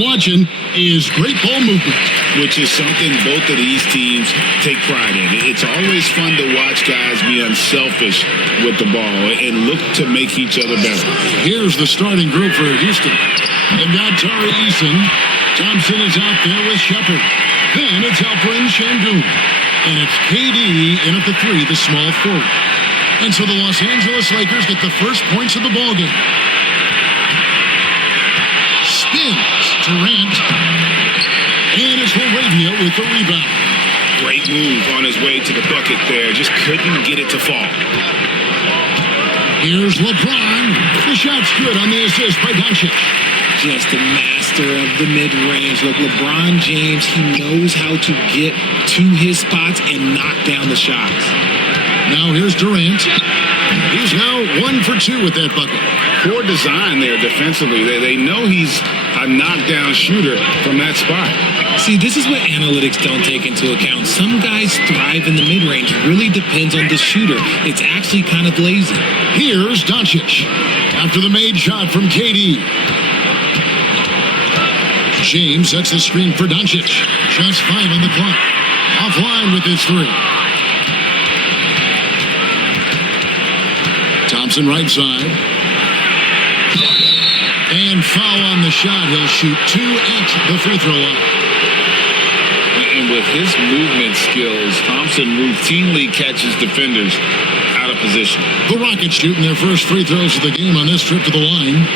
I'm watching is great ball movement, which is something both of these teams take pride in. It's always fun to watch guys be unselfish with the ball and look to make each other better. Here's the starting group for Houston. They've got Tari Eason. Thompson is out there with Shepard. Then it's Alperen Şengün. And it's KD in at the 3, the small forward. And so the Los Angeles Lakers get the first points of the ballgame. Spins Durant. And it's Laravia with the rebound. Great move on his way to the bucket there. Just couldn't get it to fall. Here's LeBron. The shot's good on the assist by Doncic. Just a master of the mid-range. Look, LeBron James, he knows how to get to his spots and knock down the shots. Now here's Durant. He's now 1 for 2 with that bucket. Poor design there defensively. They know he's a knockdown shooter from that spot. See, this is what analytics don't take into account. Some guys thrive in the mid-range. Really depends on the shooter. It's actually kind of lazy. Here's Doncic. After the made shot from KD. James sets the screen for Doncic. Just 5 on the clock. Offline with his 3. Thompson right side. And foul on the shot. He'll shoot 2 at the free throw line. And with his movement skills, Thompson routinely catches defenders out of position. The Rockets shooting their first free throws of the game on this trip to the line.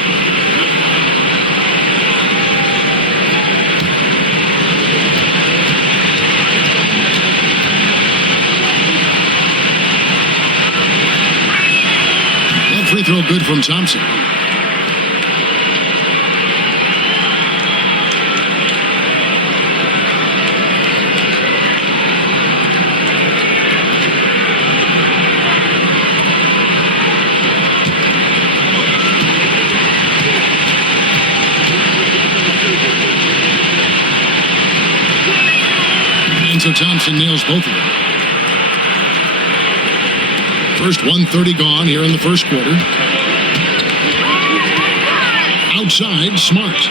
That free throw good from Thompson. So Thompson nails both of them. First 1:30 gone here in the first quarter. Outside, Smart.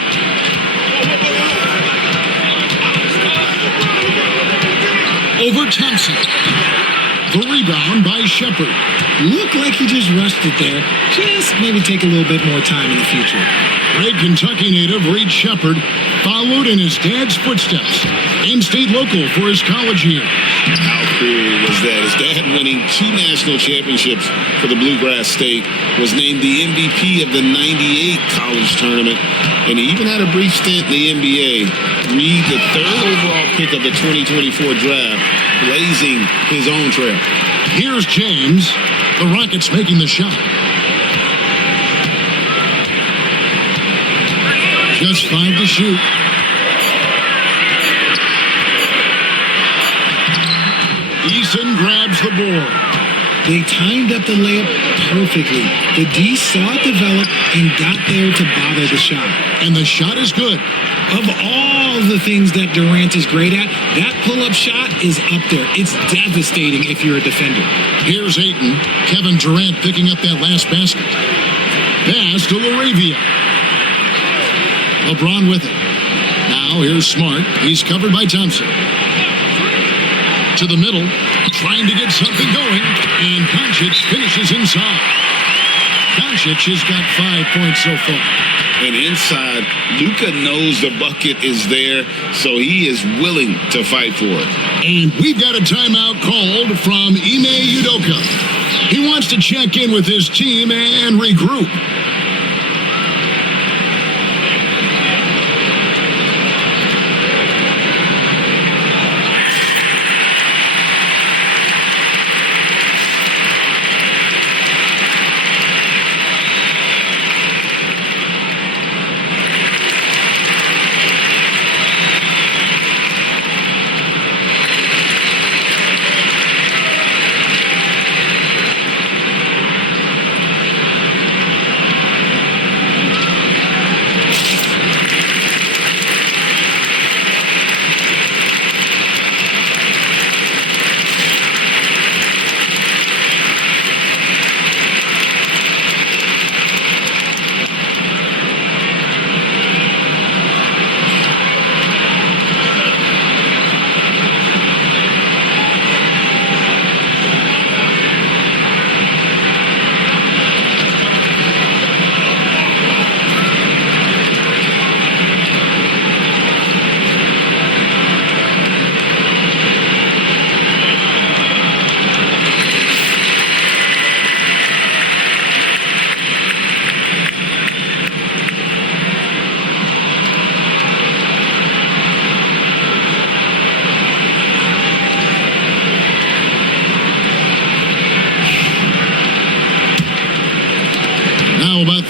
Over Thompson. The rebound by Shepard. Looked like he just rushed it there. Just maybe take a little bit more time in the future. Great Kentucky native Reed Shepard followed in his dad's footsteps and stayed local for his college years. How cool was that? His dad winning 2 national championships for the Bluegrass State, was named the MVP of the '98 college tournament, and he even had a brief stint in the NBA. Reed, the 3rd overall pick of the 2024 draft, blazing his own trail. Here's James. The Rockets making the shot. Just 5 to shoot. Eason grabs the board. They timed up the layup perfectly. The D saw it develop and got there to bother the shot. And the shot is good. Of all the things that Durant is great at, that pull-up shot is up there. It's devastating if you're a defender. Here's Ayton. Kevin Durant picking up that last basket. Pass to Laravia. LeBron with it. Now here's Smart. He's covered by Thompson. To the middle, trying to get something going, and Doncic finishes inside. Doncic has got 5 points so far. And inside, Luka knows the bucket is there, so he is willing to fight for it. And we've got a timeout called from Ime Udoka. He wants to check in with his team and regroup.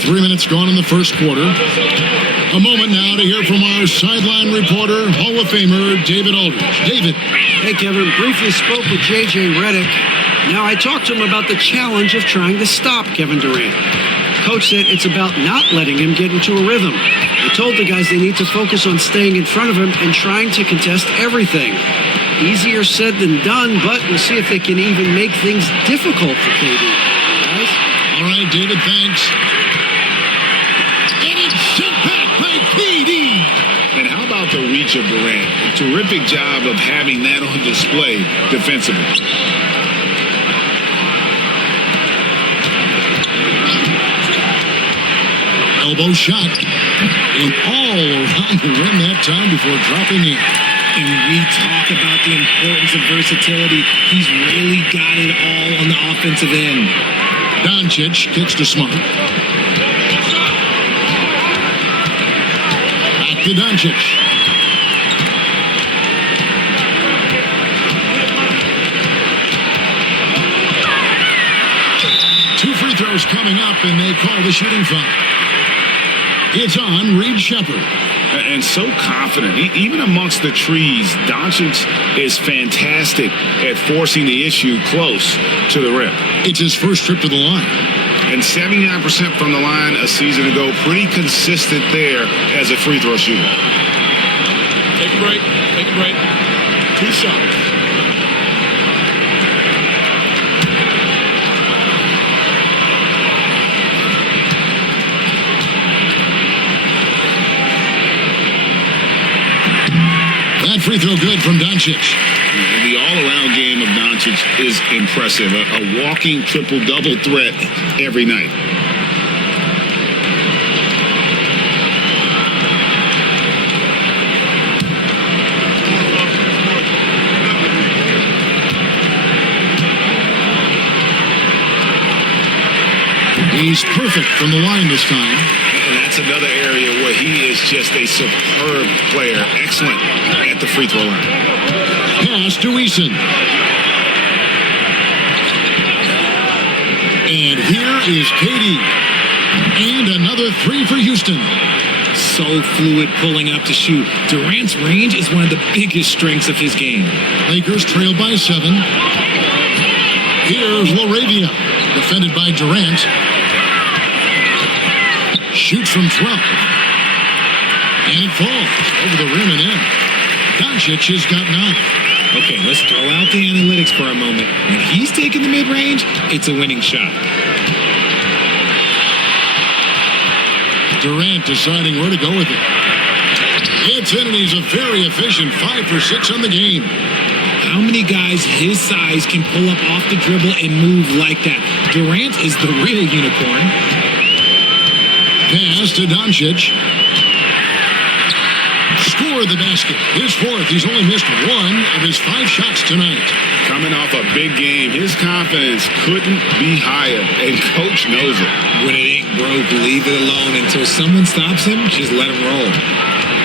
3 minutes gone in the first quarter. A moment now to hear from our sideline reporter, Hall of Famer David Aldridge. David. Hey, Kevin. Briefly spoke with J.J. Redick. Now, I talked to him about the challenge of trying to stop Kevin Durant. Coach said it's about not letting him get into a rhythm. I told the guys they need to focus on staying in front of him and trying to contest everything. Easier said than done, but we'll see if they can even make things difficult for KD. Guys? All right, David, thanks. And it's sent back by KD. And how about the reach of Durant? A terrific job of having that on display defensively. Elbow shot. And all around the rim that time before dropping in. And we talk about the importance of versatility. He's really got it all on the offensive end. Doncic kicks to Smart. Back to Doncic. Two free throws coming up, and they call the shooting foul. It's on Reed Shepherd. And so confident. Even amongst the trees, Doncic is fantastic at forcing the issue close to the rim. It's his first trip to the line. And 79% from the line a season ago. Pretty consistent there as a free throw shooter. Take a break. Take a break. 2 shots. That free throw good from Doncic. The all-around game of Doncic is impressive. A walking triple-double threat every night. He's perfect from the line this time. And that's another area where he is just a superb player. Excellent at the free throw line. Pass to Eason. And here is KD. And another 3 for Houston. So fluid pulling up to shoot. Durant's range is one of the biggest strengths of his game. Lakers trail by 7. Here's Laravia. Defended by Durant. Shoots from 12. And it falls over the rim and in. Doncic has got 9. Okay, let's throw out the analytics for a moment. When he's taking the mid-range, it's a winning shot. Durant deciding where to go with it. It's in, and he's a very efficient 5 for 6 on the game. How many guys his size can pull up off the dribble and move like that? Durant is the real unicorn. Pass to Doncic. Score the basket. His 4th. He's only missed 1 of his 5 shots tonight. Coming off a big game, his confidence couldn't be higher, and coach knows it. When it ain't broke, leave it alone. Until someone stops him, just let him roll.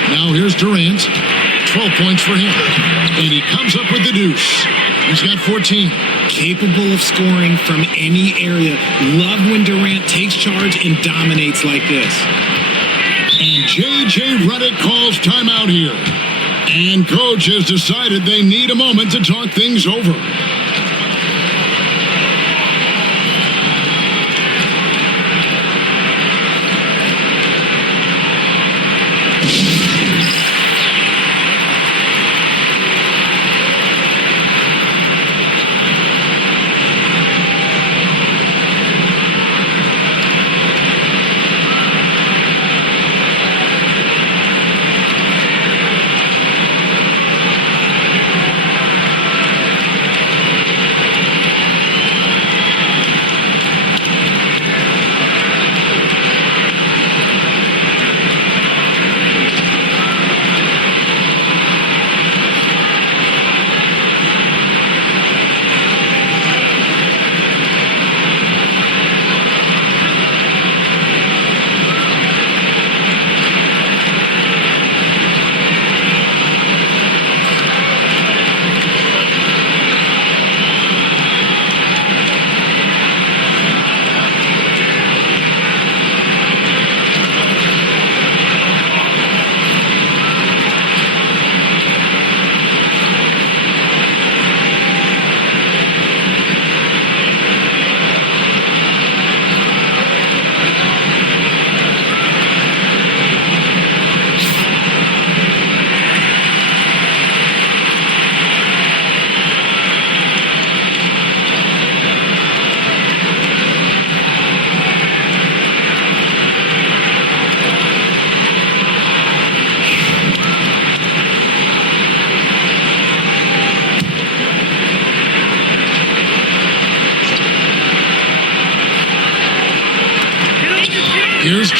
Now here's Durant. 12 points for him. And he comes up with the deuce. He's got 14. Capable of scoring from any area. Love when Durant takes charge and dominates like this. And J.J. Redick calls timeout here. And coach has decided they need a moment to talk things over.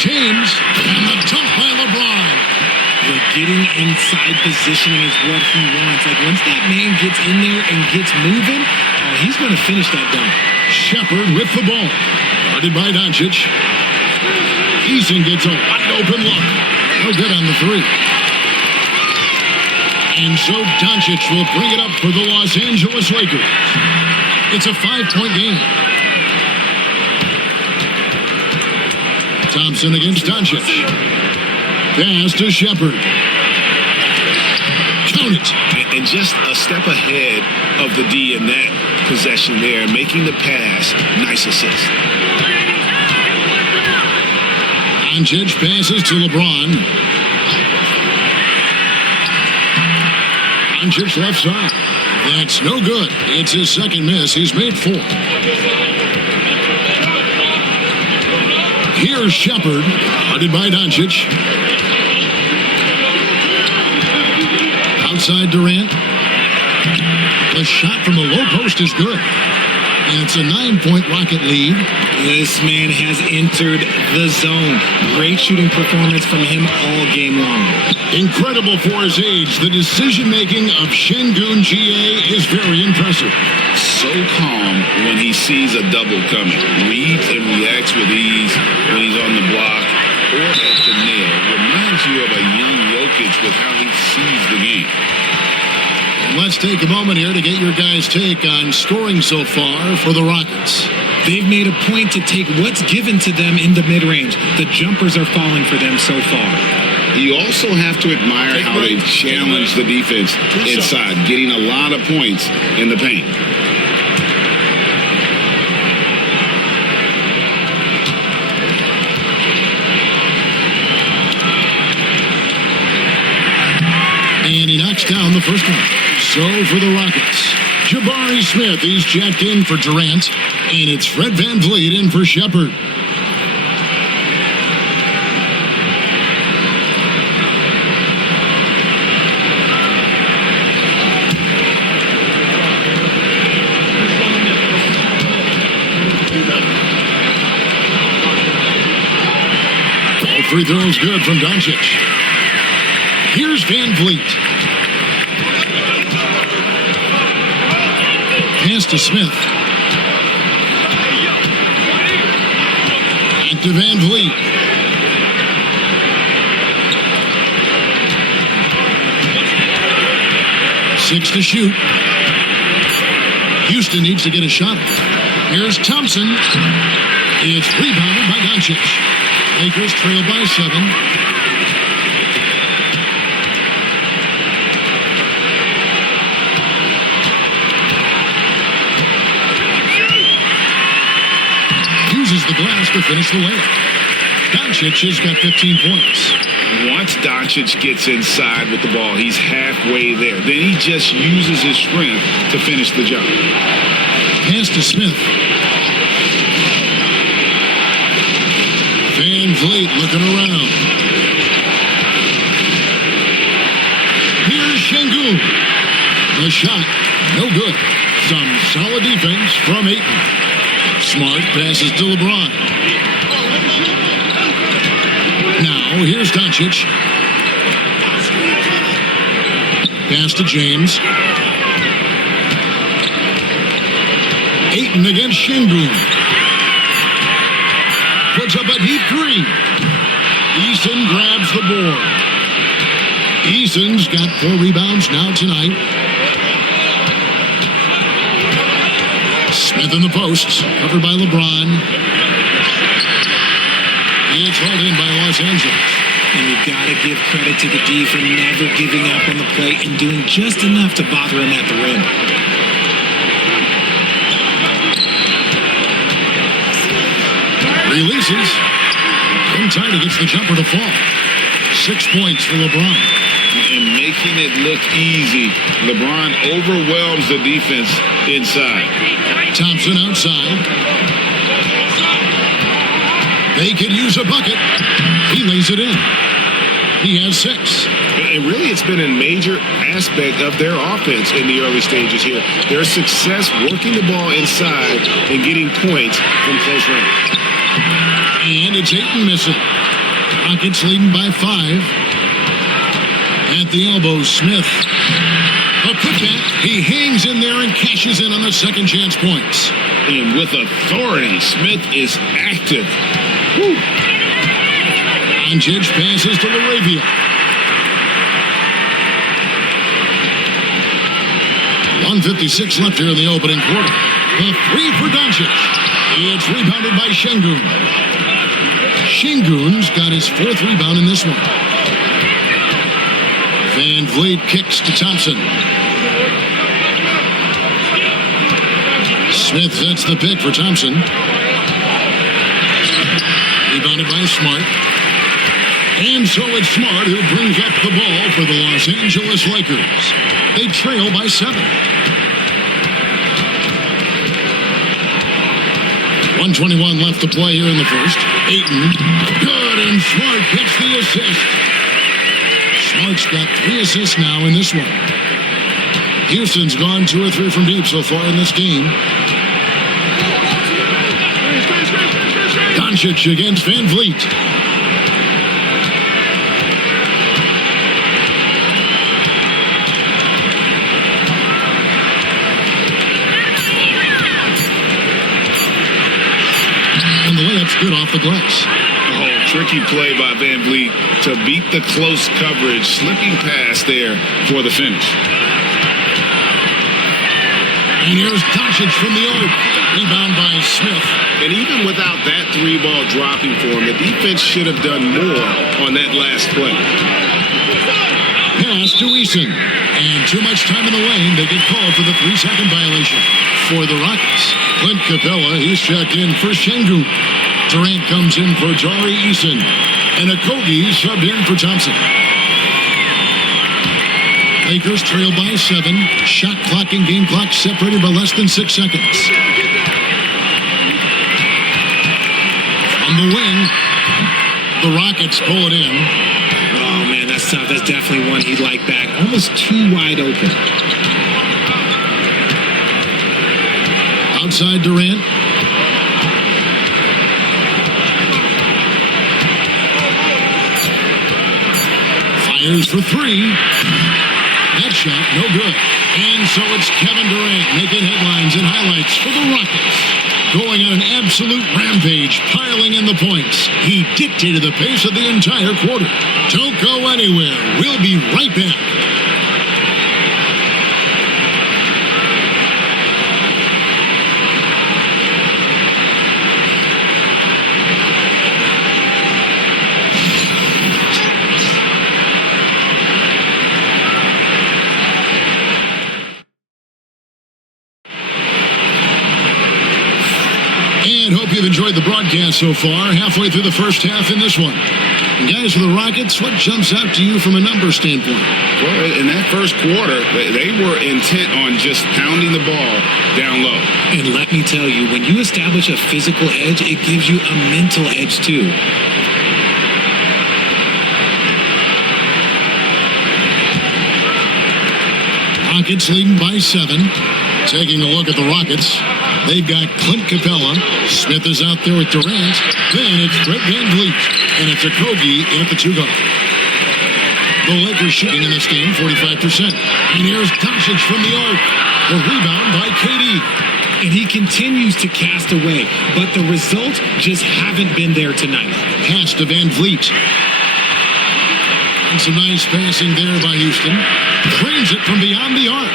James, and the dunk by LeBron. But getting inside positioning is what he wants. Like, once that man gets in there and gets moving, oh, he's going to finish that dunk. Shepard with the ball. Guarded by Doncic. Eason gets a wide open look. No good on the three. And so Doncic will bring it up for the Los Angeles Lakers. It's a 5-point game. Thompson against Doncic. Pass to Shepard. Count it. And just a step ahead of the D in that possession there, making the pass. Nice assist. Doncic passes to LeBron. Doncic left side. That's no good. It's his second miss. He's made 4. Here's Shepard, guarded by Doncic. Outside Durant. The shot from the low post is good. And it's a 9-point Rocket lead. This man has entered the zone. Great shooting performance from him all game long. Incredible for his age. The decision-making of Şengün GA is very impressive. So calm when he sees a double coming. Reads and reacts with ease when he's on the block or at the nail. Reminds you of a young Jokic with how he sees the game. Let's take a moment here to get your guys' take on scoring so far for the Rockets. They've made a point to take what's given to them in the mid-range. The jumpers are falling for them so far. You also have to admire how they've challenged the defense inside, getting a lot of points in the paint. And he knocks down the first one. So for the Rockets, Jabari Smith, he's checked in for Durant, and it's Fred VanVleet in for Shepard. All free throws good from Doncic. Here's VanVleet. Pass to Smith. Back to VanVleet. Six to shoot. Houston needs to get a shot. Here's Thompson. It's rebounded by Doncic. Lakers trail by 7. The glass to finish the layup. Doncic has got 15 points. Once Doncic gets inside with the ball, he's halfway there. Then he just uses his strength to finish the job. Pass to Smith. VanVleet looking around. Here's Şengün. The shot, no good. Some solid defense from Ayton. Smart passes to LeBron. Now, here's Doncic. Pass to James. Ayton against Şengün. Puts up a deep 3. Eason grabs the board. Eason's got 4 rebounds now tonight. Smith in the post, covered by LeBron. It's hauled in by Los Angeles. And you've got to give credit to the D for never giving up on the plate and doing just enough to bother him at the rim. Releases. In time, he gets the jumper to fall. 6 points for LeBron. And making it look easy, LeBron overwhelms the defense inside. Thompson outside. They could use a bucket. He lays it in. He has 6. And really, it's been a major aspect of their offense in the early stages here. Their success working the ball inside and getting points from close range. And it's Ayton missing. Rockets leading by 5. At the elbow, Smith. A putback. He hangs in there and cashes in on the second chance points. And with authority, Smith is active. Woo. Doncic passes to Laravia. 1:56 left here in the opening quarter. The three for Doncic. It's rebounded by Şengün. Şengün's got his 4th rebound in this one. Van Vliet kicks to Thompson. Smith sets the pick for Thompson. Rebounded by Smart. And so it's Smart who brings up the ball for the Los Angeles Lakers. They trail by 7. 1:21 left to play here in the first. Ayton, good, and Smart gets the assist. Smart's got 3 assists now in this one. Houston's gone 2 or 3 from deep so far in this game. Doncic against Van Vliet. And the layup's good off the glass. Oh, tricky play by Van Vliet to beat the close coverage, slipping past there for the finish. And here's Doncic from the arc. Rebound by Smith. And even without that 3-ball dropping for him, the defense should have done more on that last play. Pass to Eason. And too much time in the lane. They get called for the 3-second violation. For the Rockets, Clint Capella, he's checked in for Şengün. Durant comes in for Tari Eason. And Okogie subbed in for Thompson. Lakers trail by 7. Shot clock and game clock separated by less than 6 seconds. From the wing, the Rockets pull it in. Oh, man, that's tough. That's definitely one he'd like back. Almost too wide open. Outside Durant. Fires for 3. That shot, no good. And so it's Kevin Durant making headlines and highlights for the Rockets. Going on an absolute rampage, piling in the points. He dictated the pace of the entire quarter. Don't go anywhere. We'll be right back. And hope you've enjoyed the broadcast so far. Halfway through the first half in this one. And guys, for the Rockets, what jumps out to you from a number standpoint? Well, in that first quarter, they were intent on just pounding the ball down low. And let me tell you, when you establish a physical edge, it gives you a mental edge too. Rockets leading by 7. Taking a look at the Rockets. They've got Clint Capella. Smith is out there with Durant. Then it's Fred Van Vliet. And it's Okogie in at the 2 guard. The Lakers shooting in this game 45%. And here's Doncic from the arc. The rebound by KD. And he continues to cast away, but the results just haven't been there tonight. Pass to Van Vliet. And some nice passing there by Houston. Cleans it from beyond the arc.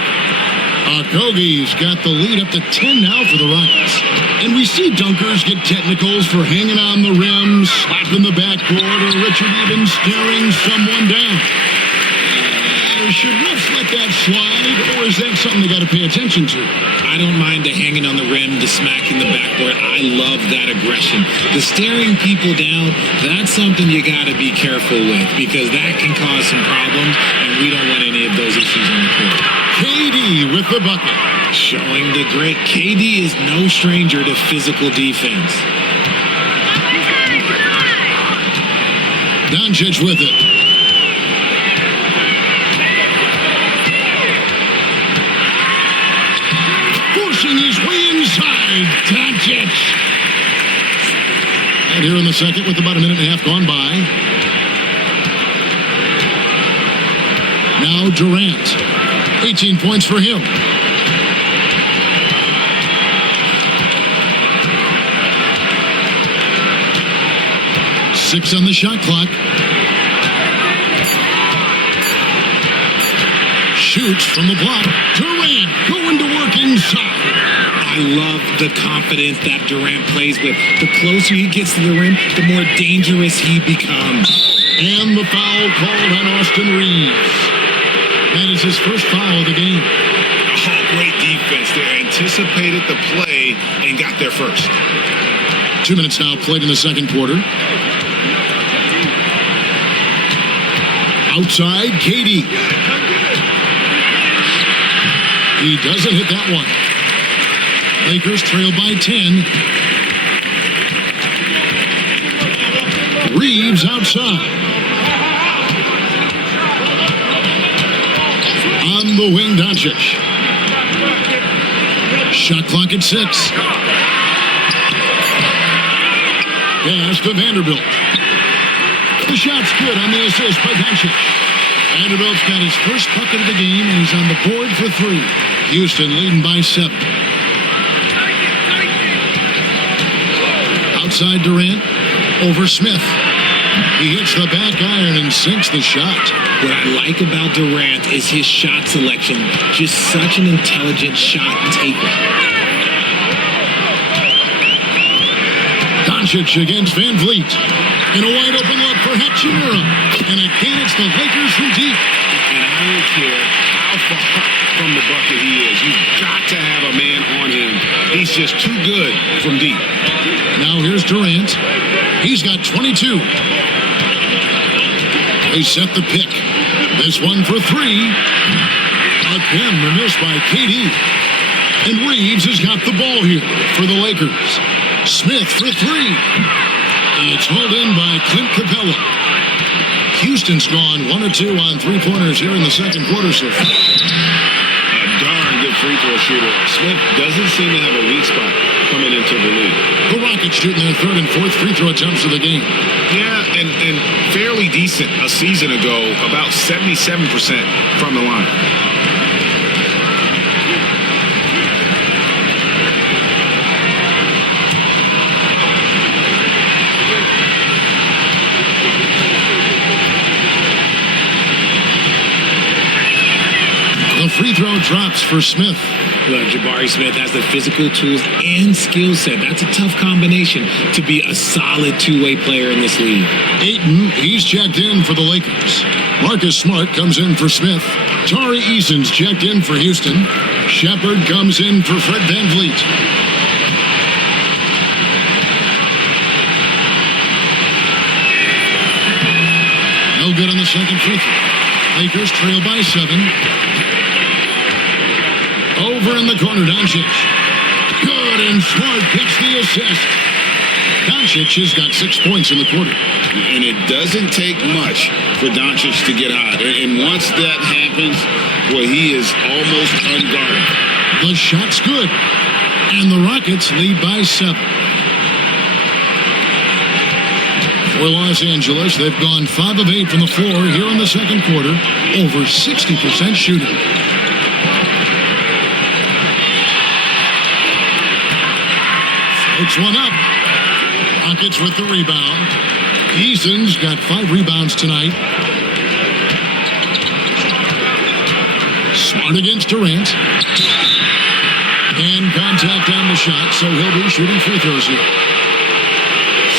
Okogie's got the lead up to 10 now for the Rockets. And we see dunkers get technicals for hanging on the rim, slapping the backboard, or Richard even staring someone down. Should refs let that slide, or is that something they got to pay attention to? I don't mind the hanging on the rim, the smacking the backboard. I love that aggression. The staring people down, that's something you got to be careful with because that can cause some problems, and we don't want any of those issues on the court. KD with the bucket. Showing the grit. KD is no stranger to physical defense. Doncic with it. Forcing his way inside. Doncic. And here in the second with about a minute and a half gone by. Now Durant. 18 points for him. Six on the shot clock. Shoots from the block. Durant going to work inside. I love the confidence that Durant plays with. The closer he gets to the rim, the more dangerous he becomes. And the foul called on Austin Reeves. That is his first foul of the game. Oh, great defense. They anticipated the play and got there first. 2 minutes now played in the second quarter. Outside, KD. He doesn't hit that one. Lakers trail by 10. Reeves outside. On the wing, Doncic. Shot clock at 6. Pass to Vanderbilt. The shot's good on the assist by Doncic. Vanderbilt's got his first bucket of the game, and he's on the board for 3. Houston leading by 7. Outside Durant, over Smith. He hits the back iron and sinks the shot. What I like about Durant is his shot selection. Just such an intelligent shot taker. Doncic against Van Vliet. And a wide open look for Hachimura. And again, it's the Lakers from deep. And I don't care how far from the bucket he is. You've got to have a man on him. He's just too good from deep. Now here's Durant. He's got 22. They set the pick. This one for 3. Again, the miss by KD. And Reeves has got the ball here for the Lakers. Smith for 3. It's hauled in by Clint Capella. Houston's gone 1 or 2 on 3-pointers here in the second quarter so far. A darn good free throw shooter. Smith doesn't seem to have a weak spot coming into the league. The Rockets shooting their third and fourth free throw attempts of the game. Yeah, and fairly decent a season ago, about 77% from the line. The free throw drops for Smith. Look, Jabari Smith has the physical tools and skill set. That's a tough combination to be a solid two-way player in this league. Ayton, he's checked in for the Lakers. Marcus Smart comes in for Smith. Tari Eason's checked in for Houston. Shepard comes in for Fred Van Vliet. No good on the second free throw. Lakers trail by 7. Over in the corner, Doncic. Good, and Smart gets the assist. Doncic has got 6 points in the quarter. And it doesn't take much for Doncic to get hot. And once that happens, well, he is almost unguarded. The shot's good. And the Rockets lead by 7. For Los Angeles, they've gone 5 of 8 from the floor here in the second quarter. Over 60% shooting. It's one up. Rockets with the rebound. Eason's got 5 rebounds tonight. Smart against Durant. And contact on the shot, so he'll be shooting free throws here.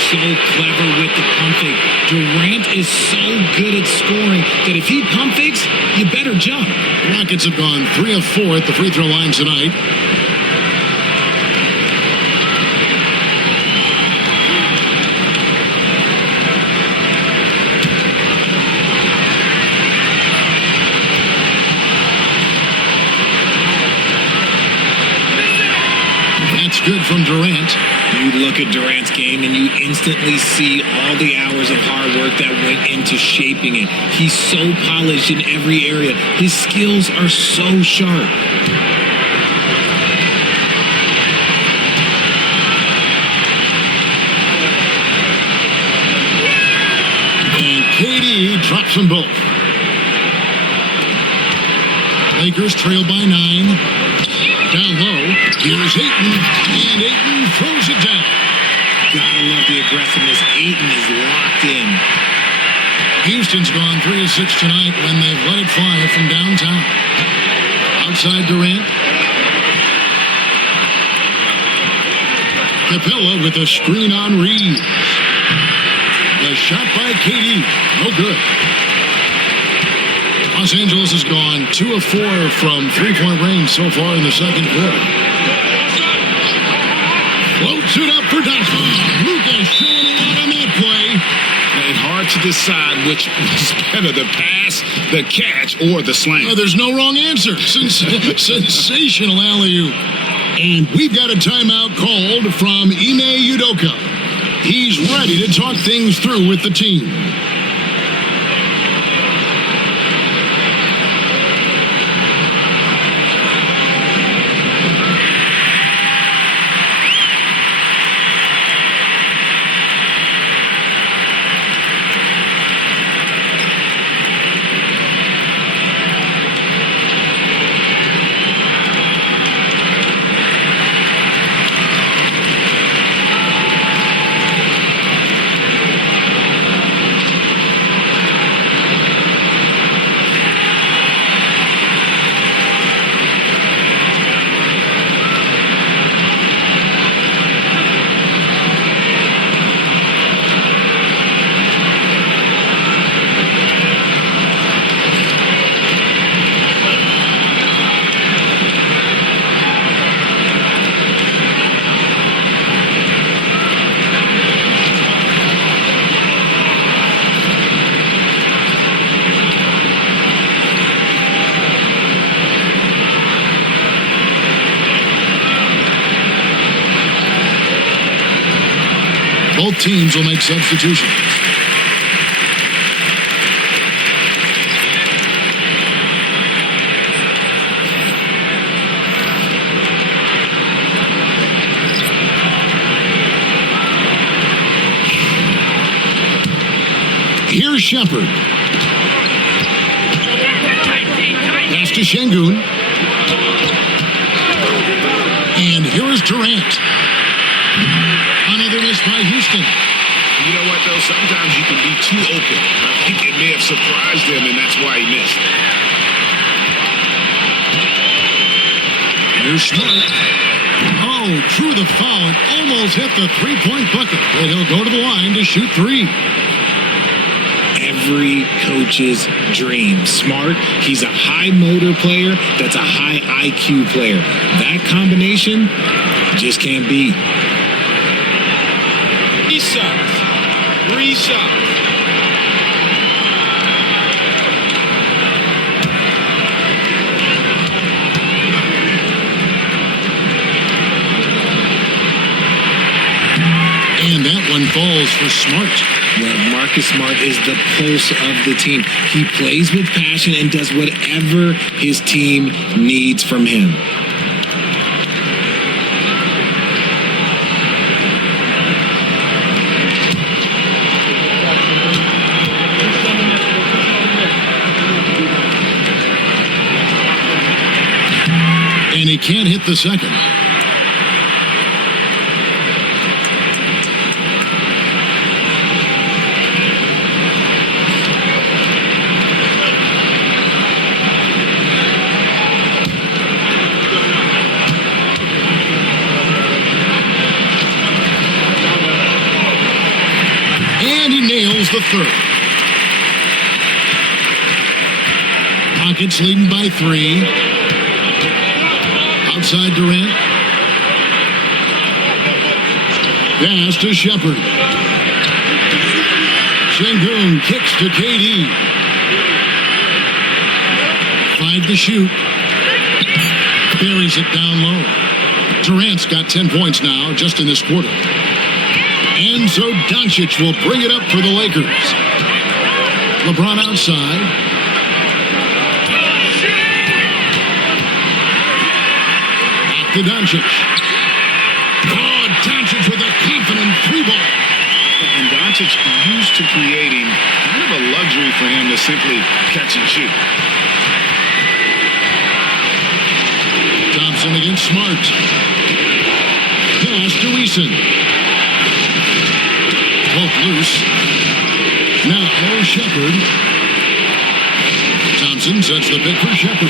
So clever with the pump fake. Durant is so good at scoring that if he pump fakes, you better jump. Rockets have gone 3 of 4 at the free throw line tonight. Good from Durant. You look at Durant's game and you instantly see all the hours of hard work that went into shaping it. He's so polished in every area. His skills are so sharp. Drops them both. Lakers trail by 9. Down low. Here's Ayton. And Ayton throws it down. Gotta love the aggressiveness. Ayton is locked in. Houston's gone 3 of 6 tonight when they've let it fly from downtown. Outside Durant. Capella with a screen on Reeves. The shot by KD. No good. Los Angeles has gone 2 of 4 from three-point range so far in the second quarter. Floats it up for Doncic. Lucas showing a lot on that play. And hard to decide which was better, the pass, the catch, or the slam. There's no wrong answer. Sensational alley-oop. And we've got a timeout called from Ime Udoka. He's ready to talk things through with the team. Both teams will make substitutions. Here's Shepard. Pass to Şengün. And here is Durant. Another miss by Houston. You know what, though? Sometimes you can be too open. I think it may have surprised him, and that's why he missed. Here's Smart. Oh, drew the foul and almost hit the three-point bucket. But he'll go to the line to shoot 3. Every coach's dream. Smart, he's a high motor player that's a high IQ player. That combination just can't beat. Three shots. And that one falls for Smart. Well, Marcus Smart is the pulse of the team. He plays with passion and does whatever his team needs from him. And he can't hit the second. And he nails the third. Rockets leading by 3. Outside Durant. Pass to Shepard. Şengün kicks to KD. 5 to shoot. Buries it down low. Durant's got 10 points now just in this quarter. And so Doncic will bring it up for the Lakers. LeBron outside. To Doncic. Oh, Doncic with a confident 3-ball. And Doncic used to creating kind of a luxury for him to simply catch and shoot. Thompson against Smart. Pass to Eason. Both loose. Now Shepard. Thompson sets the pick for Shepard.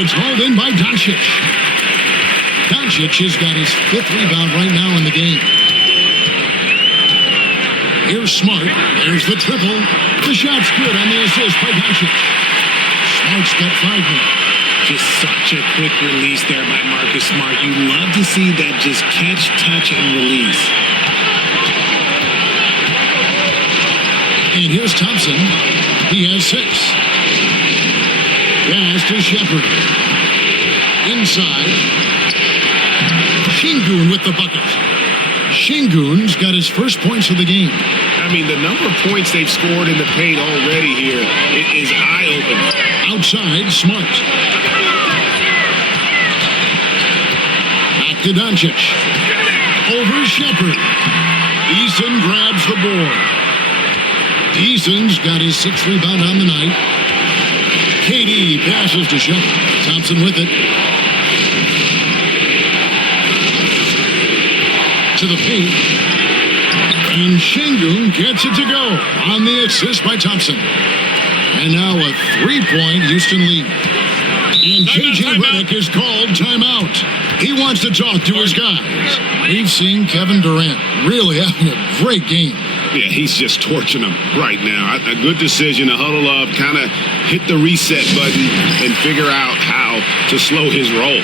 It's hauled in by Doncic. Doncic has got his 5th rebound right now in the game. Here's Smart. There's the triple. The shot's good on the assist by Doncic. Smart's got 5 now. Just such a quick release there by Marcus Smart. You love to see that just catch, touch, and release. And here's Thompson. He has 6. Pass to Shepard. Inside. Şengün with the bucket. Şengün's got his first points of the game. I mean, the number of points they've scored in the paint already here is eye-opening. Outside, Smart. Back to Doncic. Over Shepard. Eason grabs the board. Eason's got his 6th rebound on the night. KD passes to Shepard. Thompson with it. To the paint. And Şengün gets it to go on the assist by Thompson. And now a 3-point Houston lead. And J.J. Redick is called timeout. He wants to talk to his guys. We've seen Kevin Durant really having a great game. Yeah, he's just torching them right now. A good decision to huddle up, kind of hit the reset button and figure out how to slow his roll.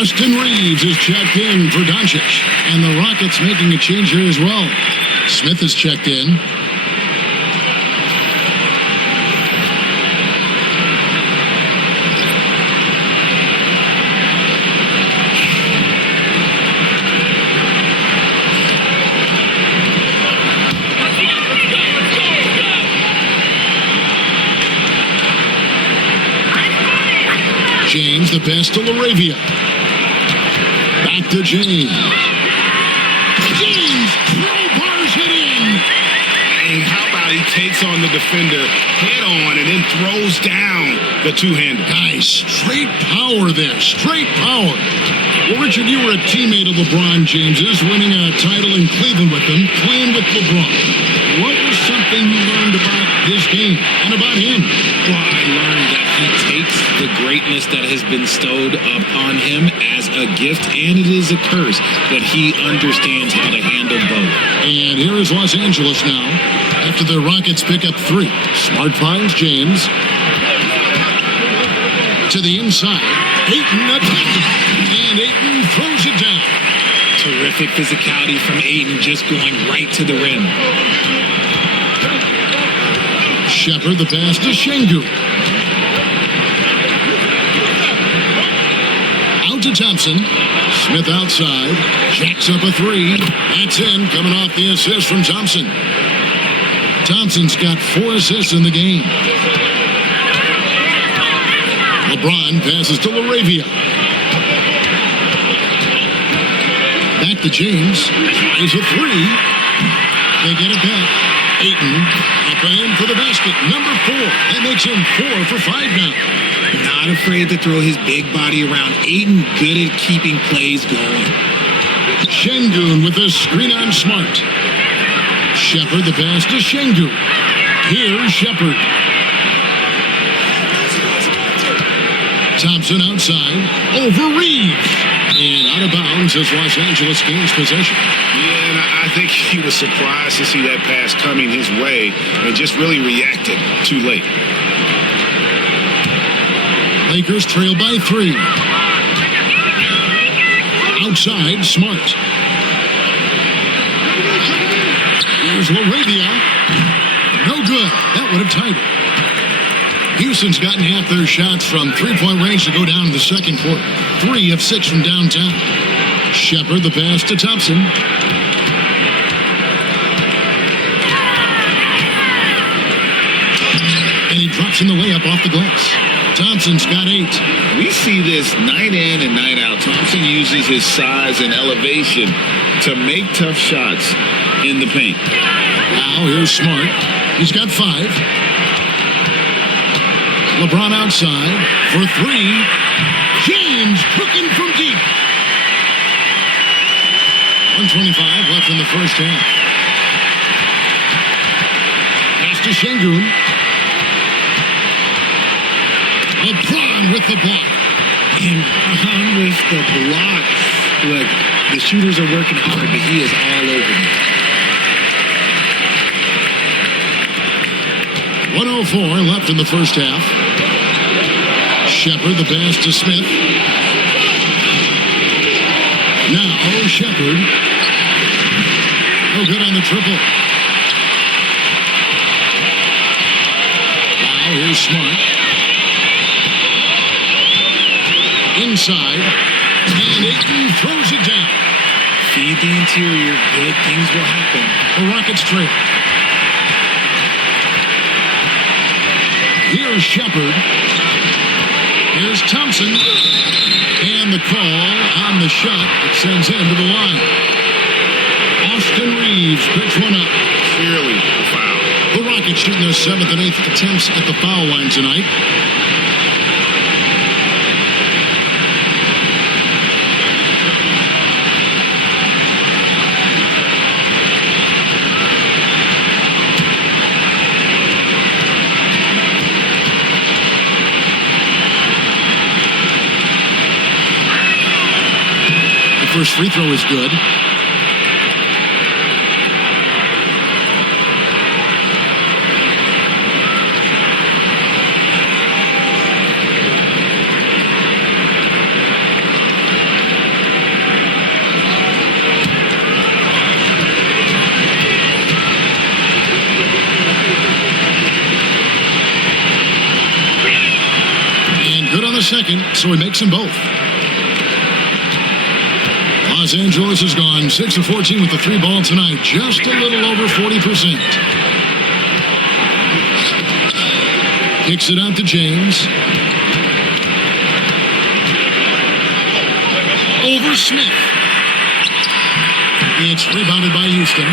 Austin Reeves is checked in for Doncic. And the Rockets making a change here as well. Smith is checked in. James, the pass to LaRavia. Back to James. James crowbars it in. And how about he takes on the defender head on and then throws down the two-hander. Nice. Straight power there. Straight power. Well, Richard, you were a teammate of LeBron James's, winning a title in Cleveland with him, playing with LeBron. What was something you learned about his game and about him? Well, I learned that he takes the greatness that has been bestowed upon him as a gift, and it is a curse, but he understands how to handle both. And here is Los Angeles now, after the Rockets pick up 3. Smart finds James. To the inside. Ayton attacking. And Ayton throws it down. Terrific physicality from Ayton, just going right to the rim. Shepard, the pass to Şengün. Out to Thompson. Smith outside. Jacks up a 3. That's in, coming off the assist from Thompson. Thompson's got 4 assists in the game. LeBron passes to LaRavia. Back to James. Is a 3. They get it back. Ayton up and in for the basket. Number 4. That makes him 4 for 5 now. Not afraid to throw his big body around. Ayton good at keeping plays going. Şengün with a screen on Smart. Shepard the pass to Şengün. Here's Shepard. Thompson outside. Over Reeves. And out of bounds as Los Angeles gains possession. Yeah, and I think he was surprised to see that pass coming his way and just really reacted too late. Lakers trail by 3. Outside, Smart. Here's LaRavia. No good. That would have tied it. Houston's gotten half their shots from three-point range to go down in the second quarter. 3 of 6 from downtown. Shepard the pass to Thompson. And he drops in the layup off the glass. Thompson's got 8. We see this night in and night out. Thompson uses his size and elevation to make tough shots in the paint. Now here's Smart. He's got 5. LeBron outside for 3. James cooking from deep. 1:25 left in the first half. Pass to Şengün. LeBron with the block. And on with the block. Look, the shooters are working hard, but he is all over them. 1:04 left in the first half. Shepard the pass to Smith. Now Shepard. No good on the triple. Now here's Smart. Inside. And Ayton throws it down. Feed the interior. Good things will happen. The Rockets trail. Here's Shepard. Here's Thompson. And the call on the shot that sends him to the line. Austin Reeves picks one up. Clearly a foul. The Rockets shooting their 7th and 8th attempts at the foul line tonight. First free throw is good. And good on the second, so he makes them both. Los Angeles has gone 6 of 14 with the 3 ball tonight. Just a little over 40%. Kicks it out to James. Over Smith. It's rebounded by Houston.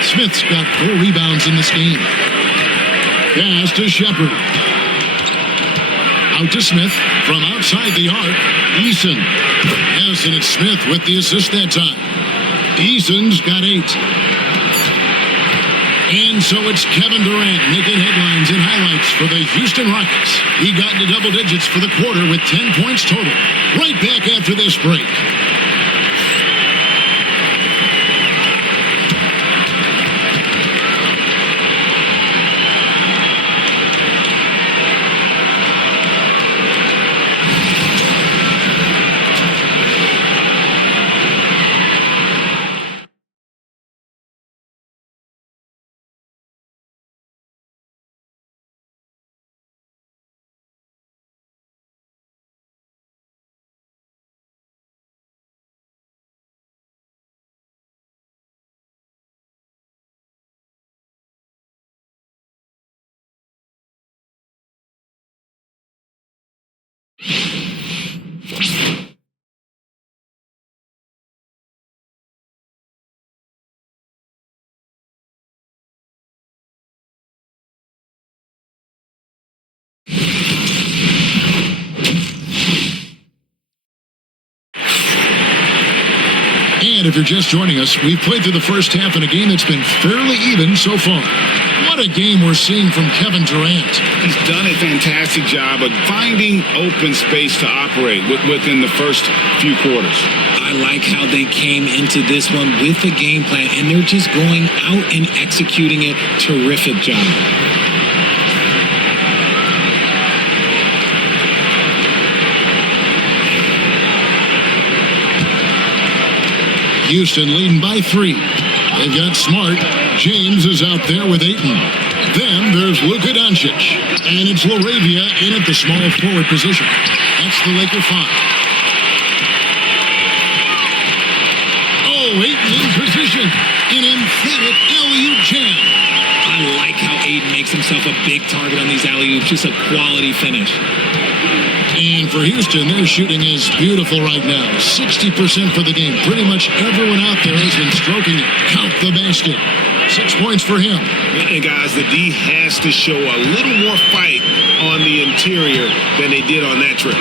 Smith's got 4 rebounds in this game. Pass to Shepard. Out to Smith from outside the arc. Eason. Yes, and it's Smith with the assist that time. Eason's got 8. And so it's Kevin Durant making headlines and highlights for the Houston Rockets. He got into double digits for the quarter with 10 points total. Right back after this break. And if you're just joining us, we've played through the first half in a game that's been fairly even so far. What a game we're seeing from Kevin Durant. He's done a fantastic job of finding open space to operate within the first few quarters. I like how they came into this one with a game plan, and they're just going out and executing it. Terrific job. Houston leading by 3. They've got Smart. James is out there with Ayton. Then there's Luka Doncic. And it's Laravia in at the small forward position. That's the Laker 5. Oh, Ayton in position. An emphatic alley-oop jam. I like how Ayton makes himself a big target on these alley-oops. Just a quality finish. And for Houston, their shooting is beautiful right now. 60% for the game. Pretty much everyone out there has been stroking it. Count the basket. 6 points for him. And guys, the D has to show a little more fight on the interior than they did on that trip.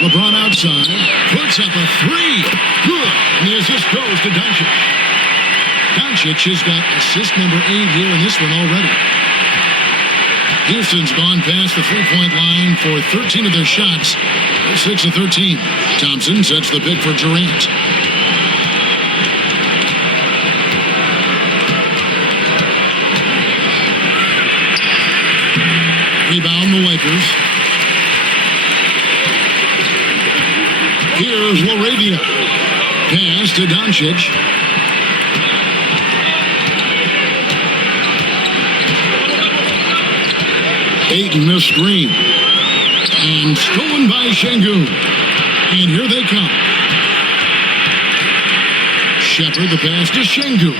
LeBron outside. Puts up a 3. Good. And the assist goes to Doncic. Doncic has got assist number 8 here in this one already. Houston's gone past the three-point line for 13 of their shots. They're 6 of 13. Thompson sets the pick for Durant. Rebound the Lakers. Here's Laravia. Pass to Doncic. Ayton the screen. And stolen by Şengün. And here they come. Shepard the pass to Şengün.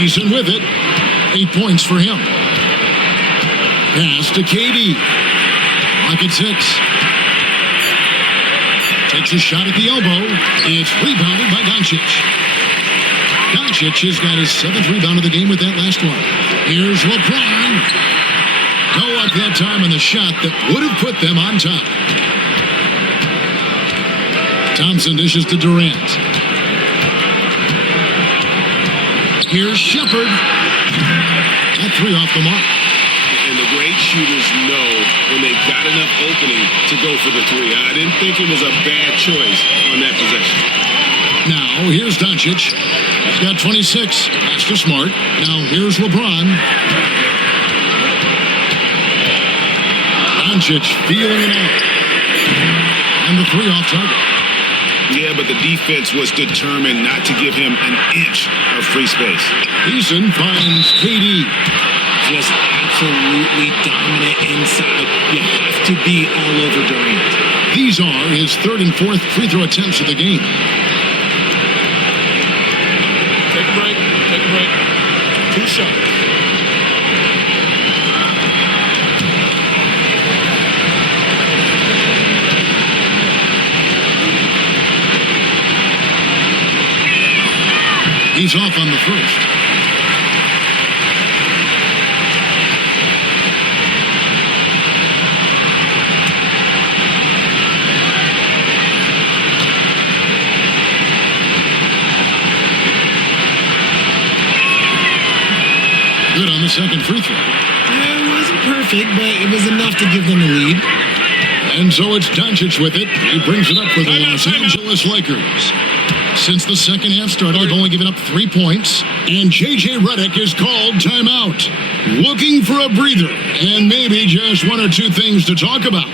Eason with it. 8 points for him. Pass to KD. Lock at 6. Takes a shot at the elbow. It's rebounded by Doncic. Doncic has got his 7th rebound of the game with that last one. Here's LeBron. No luck that time on the shot that would have put them on top. Thompson dishes to Durant. Here's Shepard. That 3 off the mark. And the great shooters know when they've got enough opening to go for the 3. I didn't think it was a bad choice on that possession. Now, here's Doncic. He's got 26. That's to Smart. Now, here's LeBron. Doncic feeling it out. And the 3 off target. Yeah, but the defense was determined not to give him an inch of free space. Eason finds KD. Just absolutely dominant inside. You have to be all over Durant. These are his 3rd and 4th free throw attempts of the game. Take a break. Take a break. 2 shots. He's off on the first. Good on the second free throw. Yeah, it wasn't perfect, but it was enough to give them the lead. And so it's Doncic with it. He brings it up for the Los Angeles Lakers. Since the second half started, they've only given up 3 points. And J.J. Redick is called timeout. Looking for a breather and maybe just 1 or 2 things to talk about.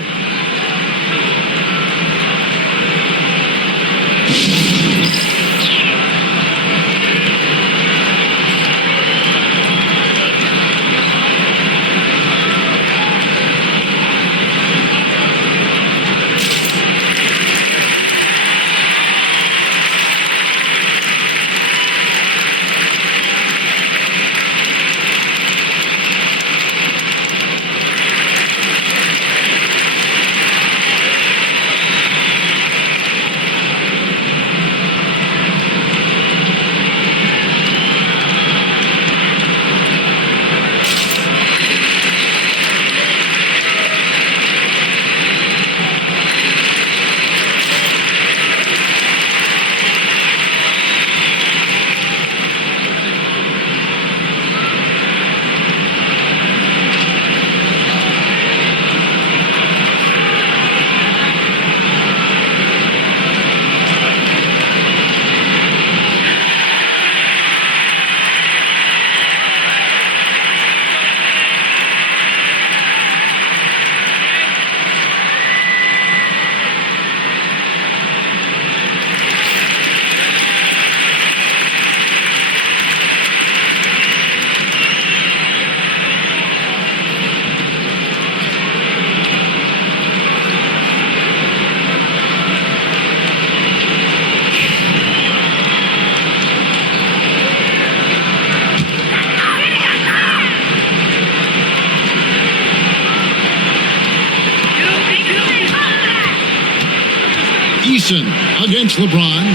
Eason against LeBron.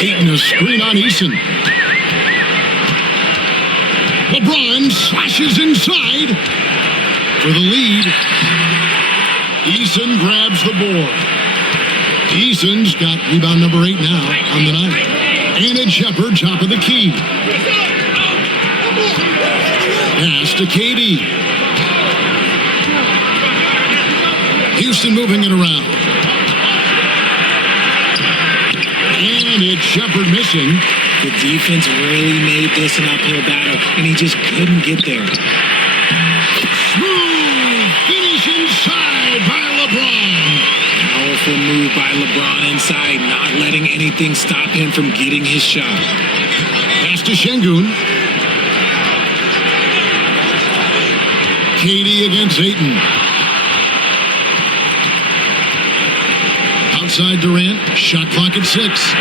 Ayton a screen on Eason. LeBron slashes inside for the lead. Eason grabs the board. Eason's got rebound number 8 now on the night. And it's Shepard, top of the key. Pass to KD. Houston moving it around. And it's Shepard missing. The defense really made this an uphill battle, and he just couldn't get there. Smooth finish inside by LeBron. Powerful move by LeBron inside, not letting anything stop him from getting his shot. Pass to Şengün. KD against Ayton. Outside Durant, shot clock at 6.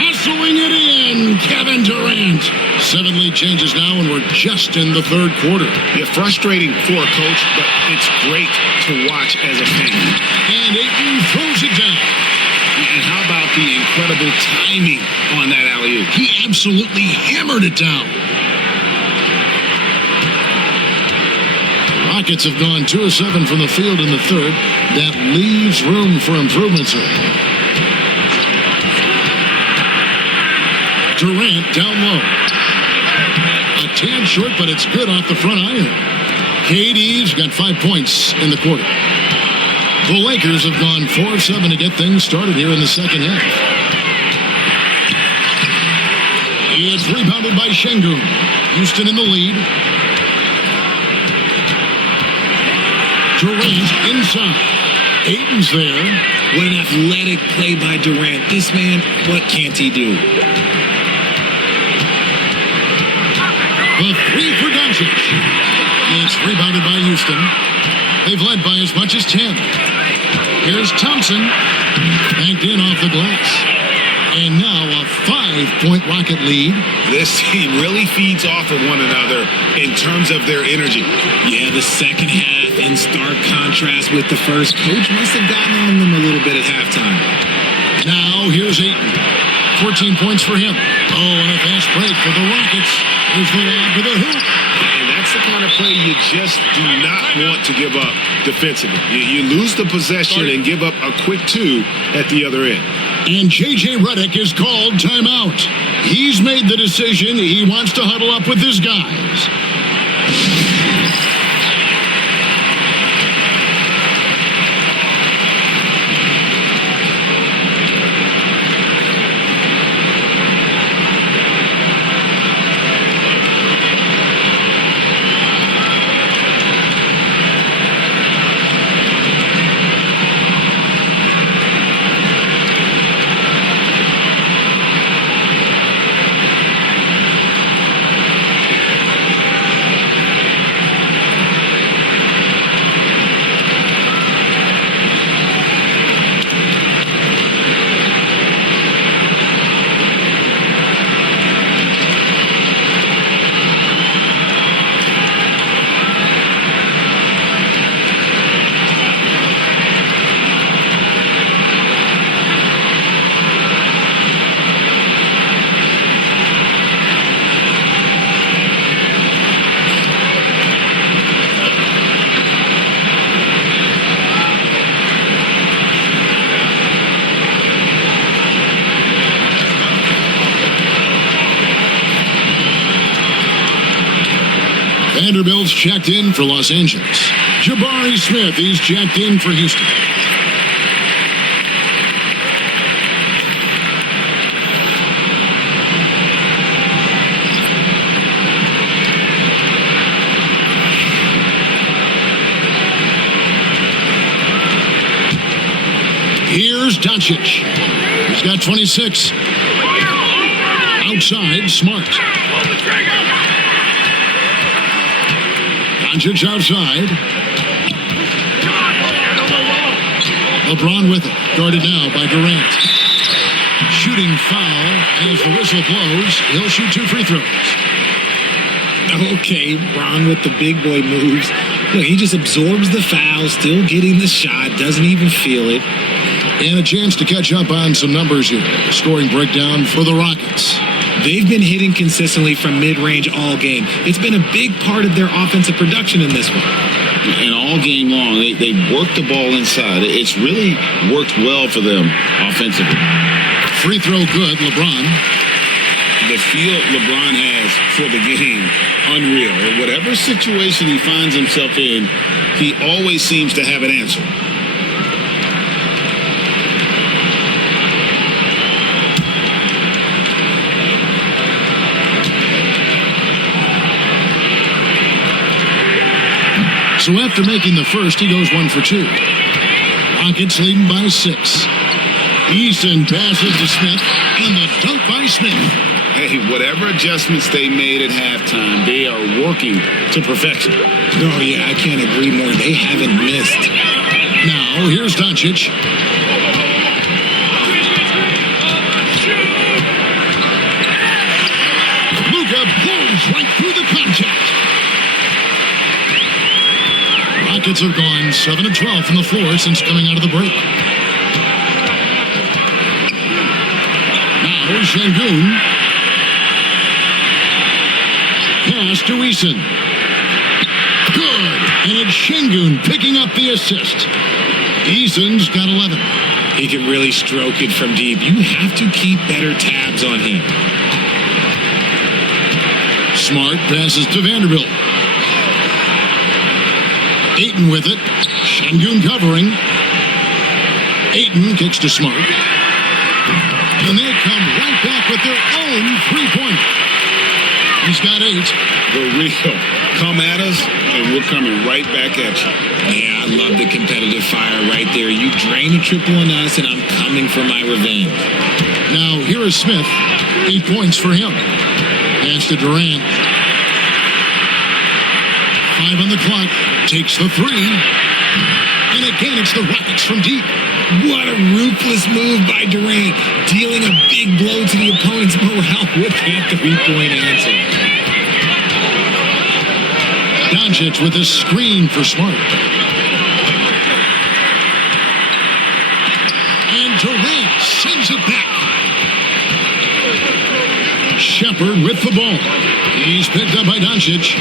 Muscling it in, Kevin Durant. 7 lead changes now, and we're just in the third quarter. Yeah, frustrating for a coach, but it's great to watch as a fan. And Ayton throws it down. And how about the incredible timing on that alley-oop? He absolutely hammered it down. The Rockets have gone 2 of 7 from the field in the third. That leaves room for improvements here. Durant down low. A tad short, but it's good off the front iron. KD's got 5 points in the quarter. The Lakers have gone 4 of 7 to get things started here in the second half. It's rebounded by Şengün. Houston in the lead. Durant inside. Ayton's there. What an athletic play by Durant. This man, what can't he do? The 3 for Doncic. It's rebounded by Houston. They've led by as much as 10. Here's Thompson. Banked in off the glass. And now a 5-point Rocket lead. This team really feeds off of one another in terms of their energy. Yeah, the second half in stark contrast with the first. Coach must have gotten on them a little bit at halftime. Now here's Ayton. 14 points for him. Oh, and a fast break for the Rockets. Here's the lob to the hoop. And that's the kind of play you just do not want to give up defensively. You lose the possession and give up a quick 2 at the other end. And J.J. Redick is called timeout. He's made the decision. He wants to huddle up with his guys. Vanderbilt's checked in for Los Angeles. Jabari Smith, he's checked in for Houston. Here's Doncic. He's got 26. Outside, Smart. Doncic outside. LeBron with it. Guarded now by Durant. Shooting foul as the whistle blows. He'll shoot 2 free throws. Okay, Bron with the big boy moves. Look, he just absorbs the foul, still getting the shot, doesn't even feel it. And a chance to catch up on some numbers here. Scoring breakdown for the Rockets. They've been hitting consistently from mid-range all game. It's been a big part of their offensive production in this one. And all game long, they worked the ball inside. It's really worked well for them offensively. Free throw good, LeBron. The feel LeBron has for the game, unreal. Whatever situation he finds himself in, he always seems to have an answer. So after making the first, he goes 1 for 2. Rockets leading by 6. Eason passes to Smith, and the dunk by Smith. Hey, whatever adjustments they made at halftime, they are working to perfection. Oh, yeah, I can't agree more. They haven't missed. Now, here's Doncic. Luka blows right through the contact. Rockets have gone 7 of 12 from the floor since coming out of the break. Now, Şengün. Pass to Eason. Good. And it's Şengün picking up the assist. Eason's got 11. He can really stroke it from deep. You have to keep better tabs on him. Smart passes to Vanderbilt. Ayton with it. Şengün covering. Ayton kicks to Smart. And they come right back with their own three-pointer. He's got 8. The real. Come at us, and we're coming right back at you. Yeah, I love the competitive fire right there. You drain a triple on us, and I'm coming for my revenge. Now, here is Smith. 8 points for him. Pass to Durant. 5 on the clock. Takes the 3. And again, it's the Rockets from deep. What a ruthless move by Durant, dealing a big blow to the opponent's morale with that three-point answer. Doncic with a screen for Smart. And Durant sends it back. Shepard with the ball. He's picked up by Doncic.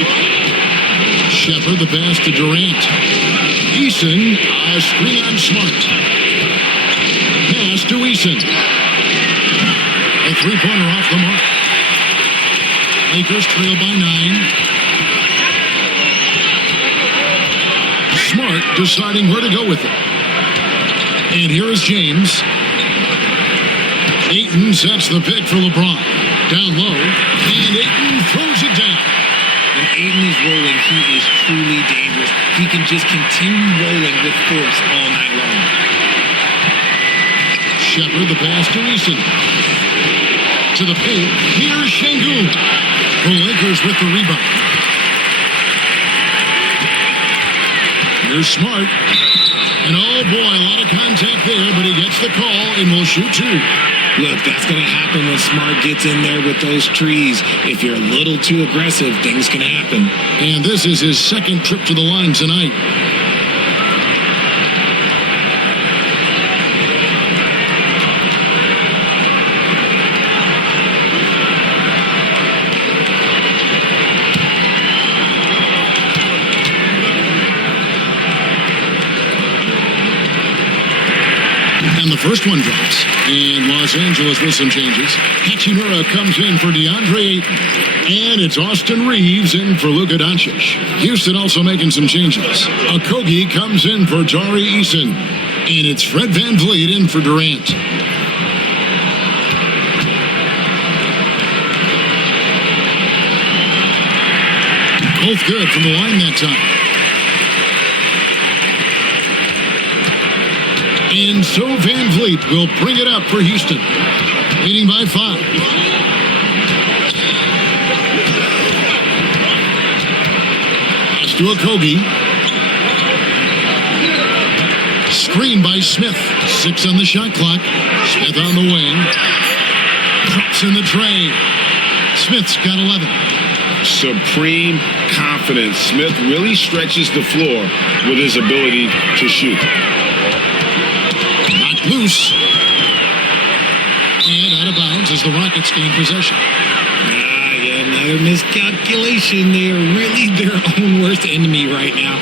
Shepard the pass to Durant. Eason, a screen on Smart. Pass to Eason. A three-pointer off the mark. Lakers trail by 9. Smart deciding where to go with it. And here is James. Ayton sets the pick for LeBron. Down low. And Ayton throws it down. When Ayton is rolling, he is truly dangerous. He can just continue rolling with force all night long. Shepard the pass to Eason. To the paint. Here's Şengün. The Lakers with the rebound. Here's Smart. And oh boy, a lot of contact there, but he gets the call and will shoot 2. Look, that's going to happen when Smart gets in there with those trees. If you're a little too aggressive, things can happen. And this is his second trip to the line tonight. And the first one drops. And Los Angeles with some changes. Hachimura comes in for DeAndre Ayton. And it's Austin Reeves in for Luka Doncic. Houston also making some changes. Okogie comes in for Tari Eason. And it's Fred VanVleet in for Durant. Both good from the line that time. And so VanVleet will bring it up for Houston. Leading by 5. Pass to Okogie. Screen by Smith. 6 on the shot clock. Smith on the wing. Drops in the tray. Smith's got 11. Supreme confidence. Smith really stretches the floor with his ability to shoot. Loose. And out of bounds as the Rockets gain possession. Another miscalculation. They are really their own worst enemy right now.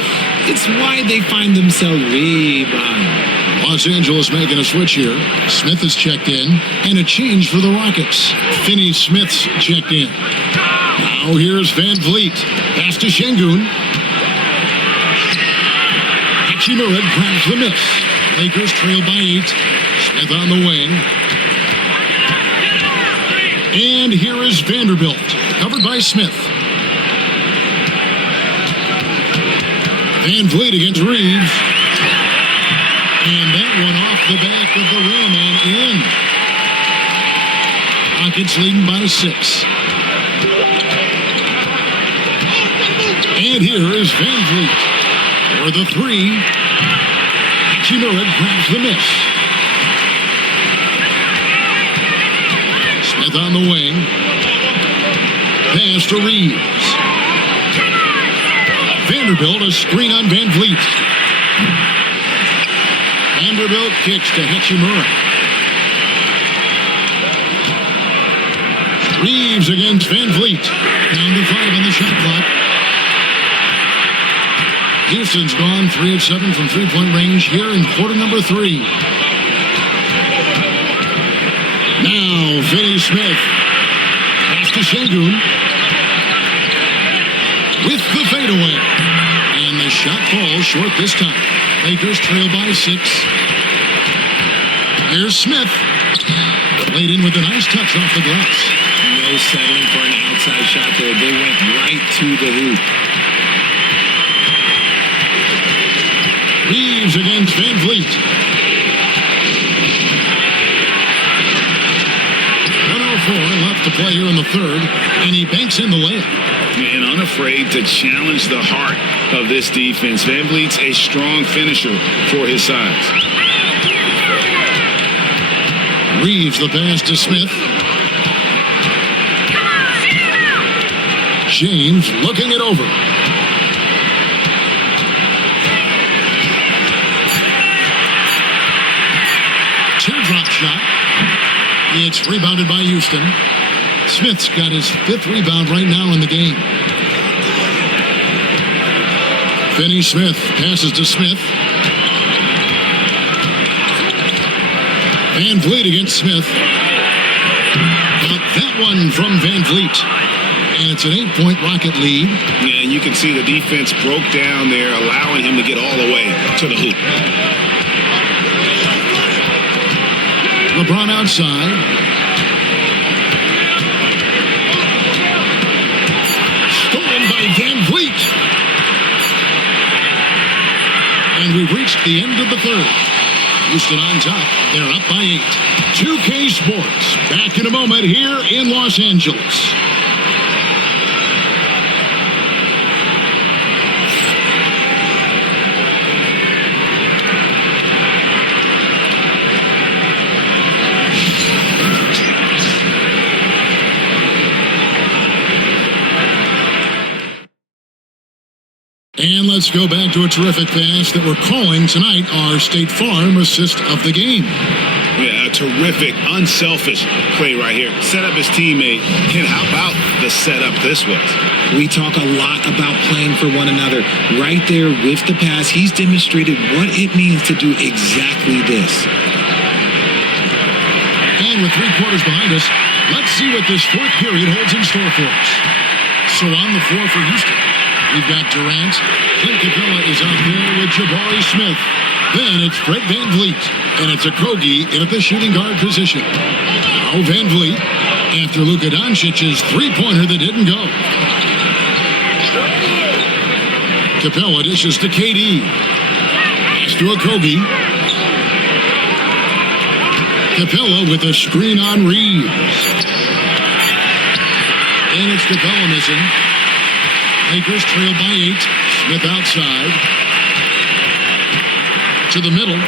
It's why they find themselves way behind. Los Angeles making a switch here. Smith is checked in, and a change for the Rockets. Finney Smith's checked in. Now here's Van Vliet. Pass to Şengün. Hachimura grabs the miss. Lakers trail by 8. Smith on the wing. And here is Vanderbilt, covered by Smith. Van Vliet against Reeves. And that one off the back of the rim and in. Rockets leading by 6. And here is Van Vliet for the 3. Hachimura grabs the miss. Smith on the wing. Pass to Reeves. Vanderbilt, a screen on Van Vliet. Vanderbilt kicks to Hachimura. Reeves against Van Vliet. Down to 5 on the shot clock. Houston's gone 3 of 7 from three-point range here in quarter number 3. Now, Finney Smith. Pass to Şengün. With the fadeaway. And the shot falls short this time. Lakers trail by 6. Here's Smith. Laid in with a nice touch off the glass. No settling for an outside shot there. They went right to the hoop. Reeves against Van Vliet. 1:04 left to play here in the third, and he banks in the layup. And unafraid to challenge the heart of this defense. Van Vliet's a strong finisher for his size. Reeves the pass to Smith. James looking it over. Teardrop shot. It's rebounded by Houston. Smith's got his 5th rebound right now in the game. Finney Smith passes to Smith. Van Vliet against Smith. Got that one from Van Vliet. And it's an 8-point Rocket lead. Yeah, and you can see the defense broke down there, allowing him to get all the way to the hoop. LeBron outside. Stolen by Van Vliet. And we've reached the end of the third. Houston on top. They're up by 8. 2K Sports. Back in a moment here in Los Angeles. And let's go back to a terrific pass that we're calling tonight our State Farm assist of the game. Yeah, a terrific, unselfish play right here. Set up his teammate. And how about the setup this was? We talk a lot about playing for one another. Right there with the pass, he's demonstrated what it means to do exactly this. And with 3 quarters behind us, let's see what this 4th period holds in store for us. So on the floor for Houston, we've got Durant. Clint Capella is out there with Jabari Smith. Then it's Fred Van Vliet. And it's Okogie in at the shooting guard position. Now Van Vliet after Luka Doncic's 3-pointer that didn't go. Capella dishes to KD. Pass to Okogie. Capella with a screen on Reeves. And it's Capella missing. Lakers trail by 8. Smith outside. To the middle.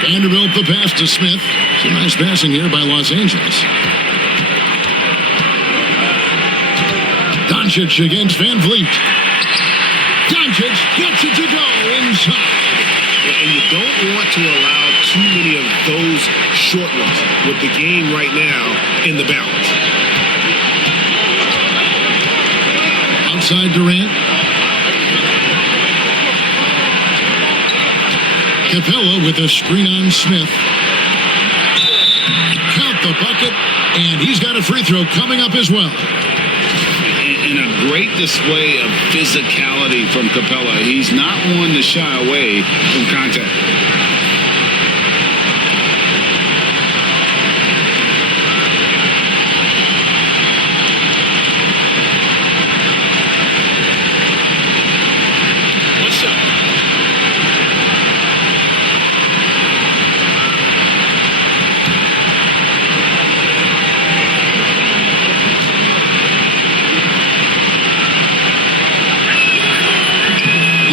Vanderbilt the pass to Smith. Some nice passing here by Los Angeles. Doncic against Van Vliet. Doncic gets it to go inside. And you don't want to allow too short ones with the game right now in the balance. Outside Durant. Capella with a screen on Smith. Count the bucket, and he's got a free throw coming up as well. And a great display of physicality from Capella. He's not one to shy away from contact.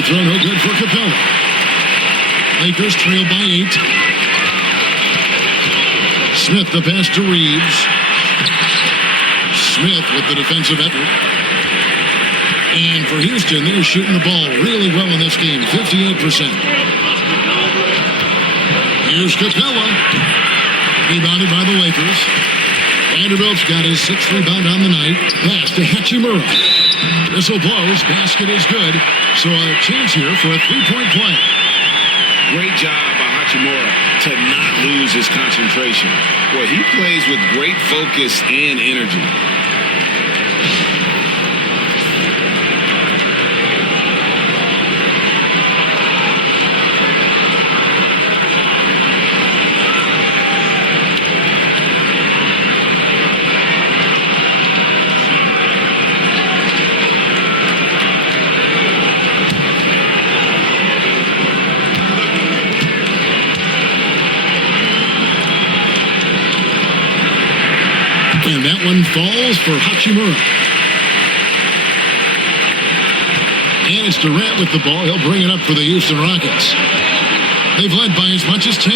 Throw no good for Capella. Lakers trail by 8. Smith the pass to Reeves. Smith with the defensive effort. And for Houston, they're shooting the ball really well in this game, 58%. Here's Capella. Rebounded by the Lakers. Vanderbilt's got his 6th rebound on the night. Pass to Hachimura. Whistle blows. Basket is good. So a chance here for a 3-point play. Great job by Hachimura to not lose his concentration. Boy, he plays with great focus and energy. And that one falls for Hachimura. And it's Durant with the ball. He'll bring it up for the Houston Rockets. They've led by as much as 10.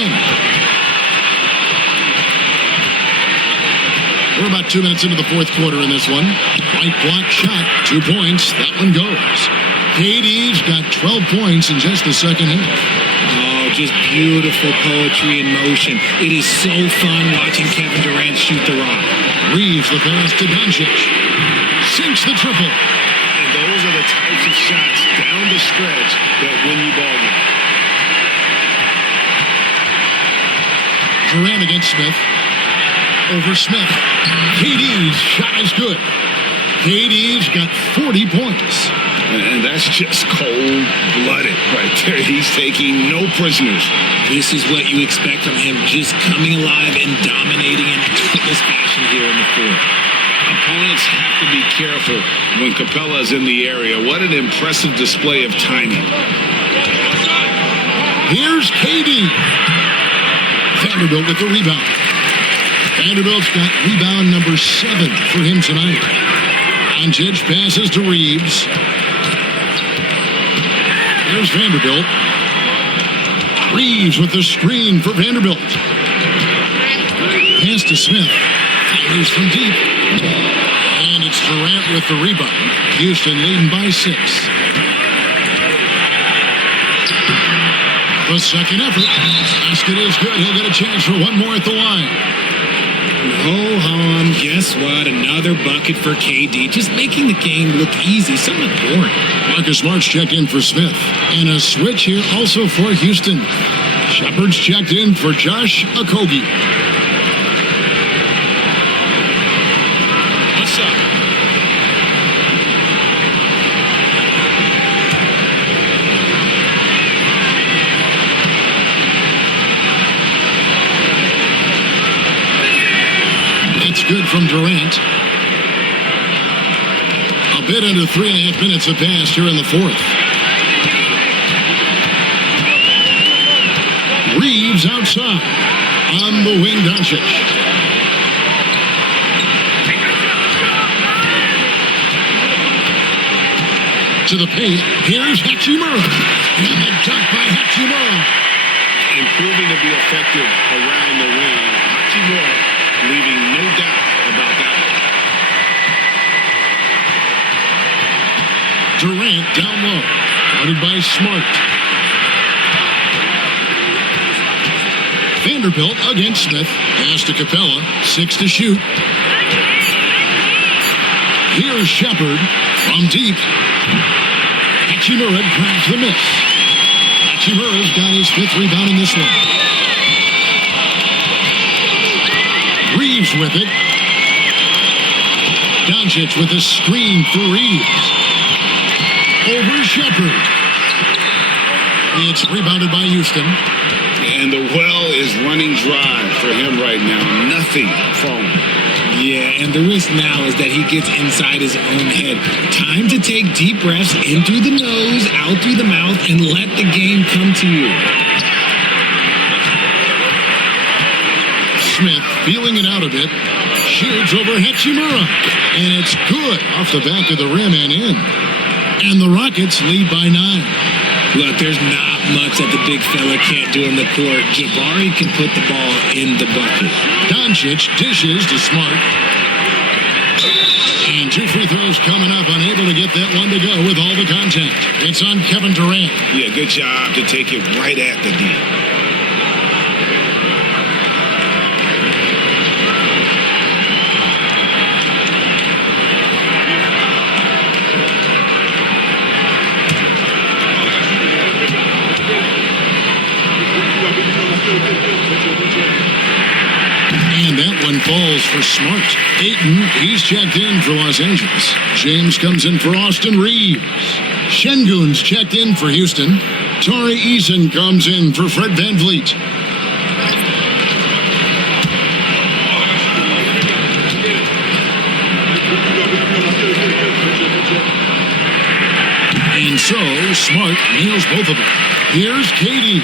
We're about 2 minutes into the fourth quarter in this one. White block shot, 2 points. That one goes. KD's got 12 points in just the second half. Just beautiful poetry in motion. It is so fun watching Kevin Durant shoot the rock. Reeves the pass to Doncic. Sinks the triple. And those are the types of shots down the stretch that win you ball games. Durant against Smith. Over Smith. KD's shot is good. KD's got 40 points. And that's just cold-blooded right there. He's taking no prisoners. This is what you expect from him, just coming alive and dominating in this fashion here in the fourth. Opponents have to be careful when Capella is in the area. What an impressive display of timing. Here's KD. Vanderbilt with the rebound. Vanderbilt's got rebound number 7 for him tonight. Doncic passes to Reeves. Here's Vanderbilt. Reeves with the screen for Vanderbilt. Pass to Smith. Fires from deep. And it's Durant with the rebound. Houston leading by 6. The second effort. Basket is good. He'll get a chance for one more at the line. Ho-hum, guess what? Another bucket for KD. Just making the game look easy, somewhat boring. Marcus Smart's checked in for Smith. And a switch here also for Houston. Shepard's checked in for Josh Okogie. What's up? It's good from Durant. A bit under 3.5 minutes have passed here in the fourth. Reeves outside. On the wing, Doncic. To the paint. Here's Hachimura. And a dunk by Hachimura. Improving to be effective around the rim. Hachimura leaving no doubt about that. Durant down low. Guarded by Smart. Vanderbilt against Smith. Pass to Capella. 6 to shoot. Here's Shepard from deep. Hachimura grabs the miss. Hachimura's got his 5th rebound in this one. Reeves with it. Doncic with a screen for Reeves. Over Shepard. It's rebounded by Houston. And the well is running dry for him right now. Nothing falling. Yeah, and the risk now is that he gets inside his own head. Time to take deep breaths in through the nose, out through the mouth, and let the game come to you. Smith feeling it out a bit. Shoots over Hachimura. And it's good off the back of the rim and in. And the Rockets lead by 9. Look, there's not much that the big fella can't do in the court. Jabari can put the ball in the bucket. Doncic dishes to Smart. And 2 free throws coming up. Unable to get that one to go with all the contact. It's on Kevin Durant. Yeah, good job to take it right at the D. And that one falls for Smart. Ayton, he's checked in for Los Angeles. James comes in for Austin Reeves. Şengün's checked in for Houston. Tari Eason comes in for Fred VanVleet. And so, Smart nails both of them. Here's KD.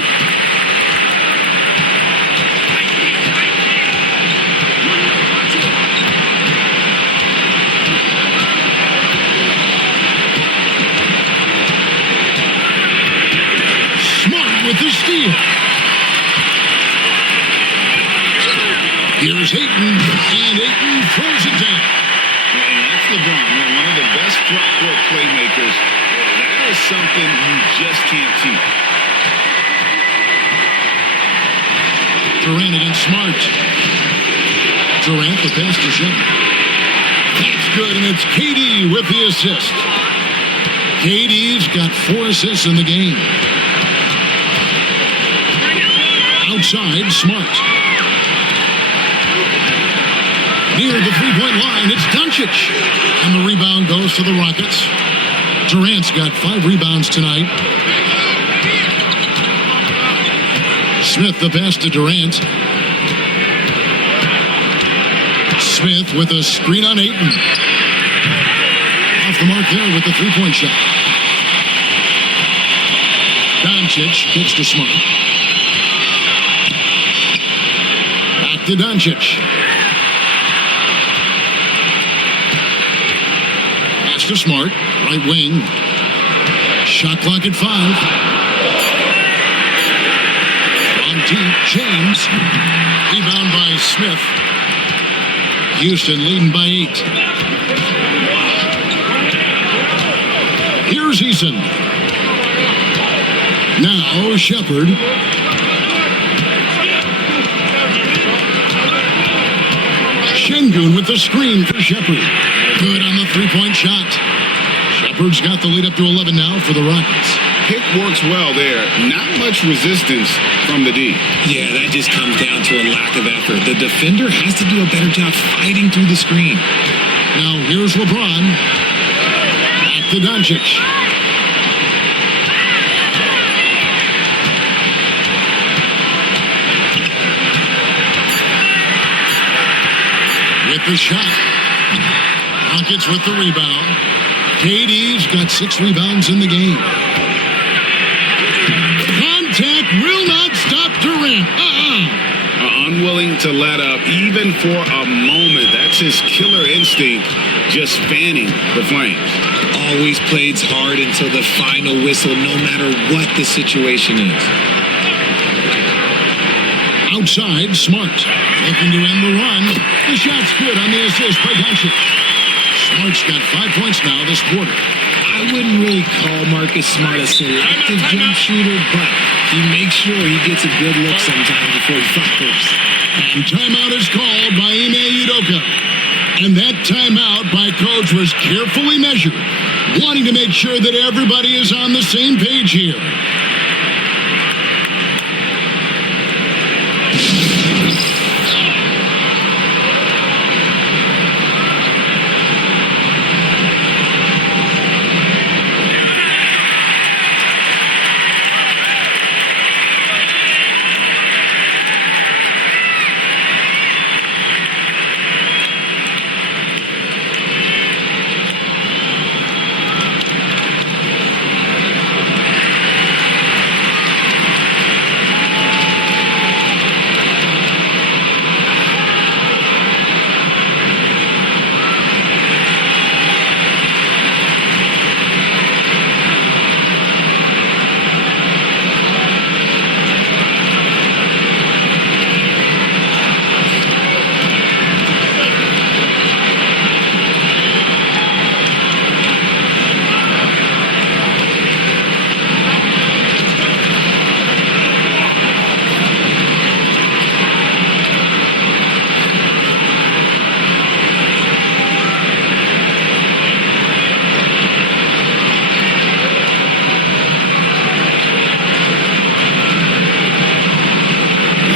With the steal. Here's Ayton, and Ayton throws it down. And that's LeBron, one of the best front-court playmakers. That is something you just can't teach. Durant against Smart. Durant, the pass to Shepard. That's good, and it's KD with the assist. KD's got 4 assists in the game. Outside, Smart. Near the three-point line, it's Doncic. And the rebound goes to the Rockets. Durant's got 5 rebounds tonight. Smith the pass to Durant. Smith with a screen on Ayton. Off the mark there with the three-point shot. Doncic kicks to Smart. To Doncic. Pass to Smart, right wing. Shot clock at 5. On deep, James. Rebound by Smith. Houston leading by 8. Here's Eason. Now Shepard. Şengün with the screen for Shepard. Good on the three-point shot. Shepard's got the lead up to 11 now for the Rockets. Pick works well there. Not much resistance from the D. Yeah, that just comes down to a lack of effort. The defender has to do a better job fighting through the screen. Now here's LeBron. Back to Doncic. With the shot. Rockets with the rebound. KD's got 6 rebounds in the game. Contact will not stop Durant. Unwilling to let up even for a moment. That's his killer instinct, just fanning the flames. Always plays hard until the final whistle, no matter what the situation is. Outside, Smart. Looking to end the run. The shot's good on the assist by Doncic. Smart's got 5 points now this quarter. I wouldn't really call Marcus Smart a selective jump shooter, but He makes sure he gets a good look sometimes before he fires. And timeout is called by Ime Udoka. And that timeout by Coach was carefully measured, wanting to make sure that everybody is on the same page here.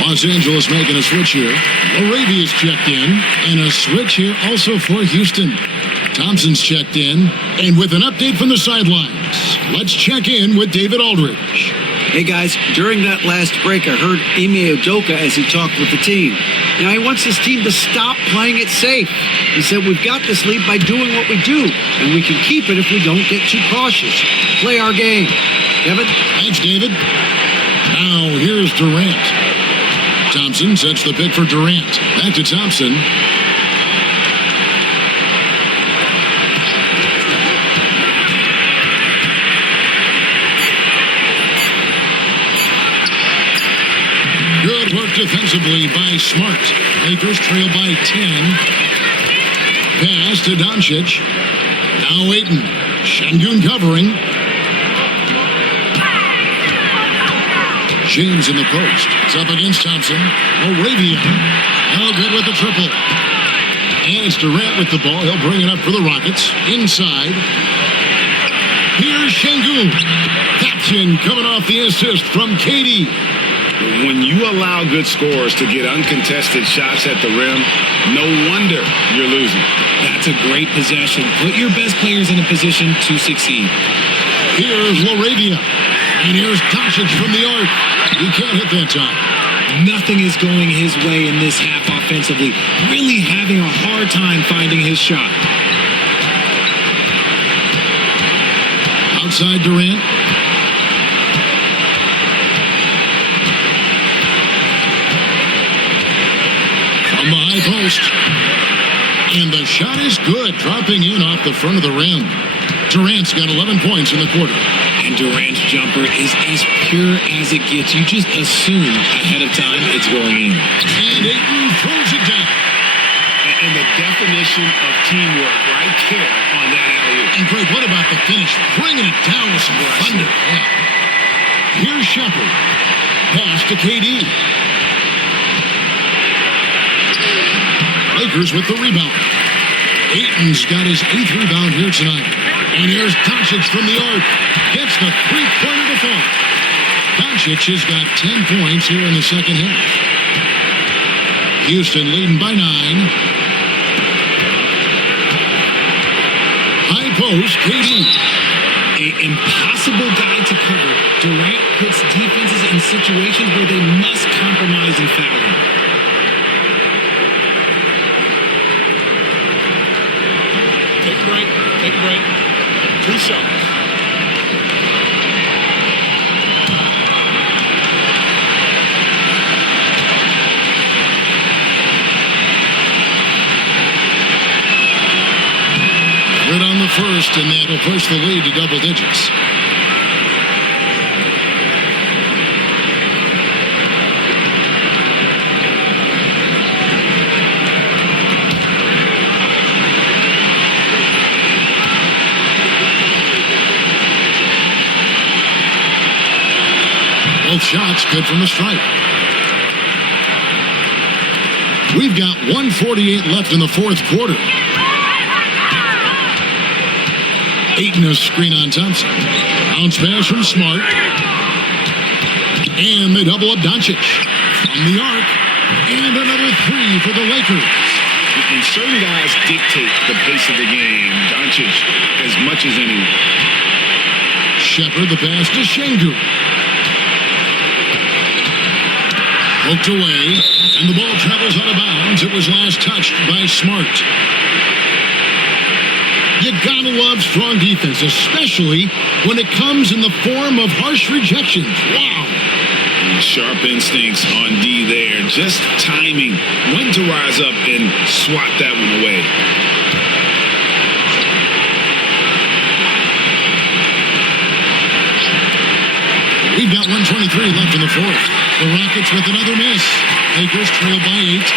Los Angeles making a switch here. Laravia's checked in, and a switch here also for Houston. Thompson's checked in, and with an update from the sidelines, let's check in with David Aldridge. Hey guys, during that last break, I heard Ime Udoka as he talked with the team. Now he wants his team to stop playing it safe. He said, we've got this lead by doing what we do, and we can keep it if we don't get too cautious. Play our game. Kevin? Thanks, David. Now here's Durant. Thompson sets the pick for Durant. Back to Thompson. Good work defensively by Smart. Lakers trail by 10. Pass to Doncic. Now Ayton. Şengün covering. James in the post. It's up against Thompson. Moravia. No good with the triple. And it's Durant with the ball. He'll bring it up for the Rockets. Inside. Here's Şengün. Captain coming off the assist from KD. When you allow good scorers to get uncontested shots at the rim, no wonder you're losing. That's a great possession. Put your best players in a position to succeed. Here's Laravia. And here's Doncic from the arc. He can't hit that time. Nothing is going his way in this half offensively. Really having a hard time finding his shot. Outside Durant. From the high post. And the shot is good, dropping in off the front of the rim. Durant's got 11 points in the quarter. And Durant's jumper is as pure as it gets. You just assume ahead of time it's going in. And Ayton throws it down. And the definition of teamwork right there on that alley-oop. And Greg, what about the finish? Bringing it down with some thunder. Yeah. Here's Shepard. Pass to KD. Lakers with the rebound. Ayton's got his 8th rebound here tonight. And here's Doncic from the arc. Gets the three-pointer to fall. Doncic has got 10 points here in the second half. Houston leading by 9. High post, KD. An impossible guy to cover. Durant puts defenses in situations where they must compromise and foul him. Take a break. Take a break. 2 shots. Good on the first, and that'll push the lead to double digits. Both shots good from the stripe. We've got 1:48 left in the fourth quarter. Ayton a screen on Thompson. Bounce pass from Smart. And they double up Doncic. From the arc. And another three for the Lakers. And certain guys dictate the pace of the game. Doncic as much as anyone. Shepard the pass to Şengün. Poked away. And the ball travels out of bounds. It was last touched by Smart. You gotta love strong defense, especially when it comes in the form of harsh rejections. Wow. Sharp instincts on D there. Just timing when to rise up and swat that one away. We've got 1:23 left in the fourth. The Rockets with another miss. Lakers trail by 8.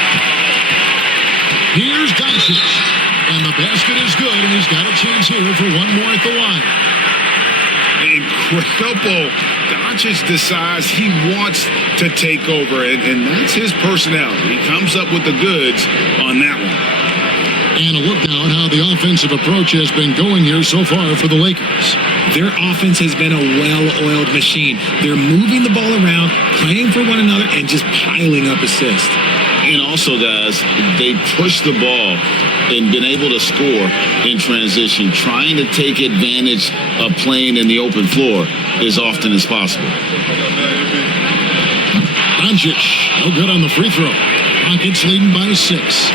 Here's Doncic. And the basket is good, and he's got a chance here for one more at the line. Incredible. Doncic decides he wants to take over, and that's his personality. He comes up with the goods on that one. And a look now at how the offensive approach has been going here so far for the Lakers. Their offense has been a well-oiled machine. They're moving the ball around, playing for one another, and just piling up assists. And also, guys, they push the ball and been able to score in transition, trying to take advantage of playing in the open floor as often as possible. Doncic, no good on the free throw. Rockets leading by 6.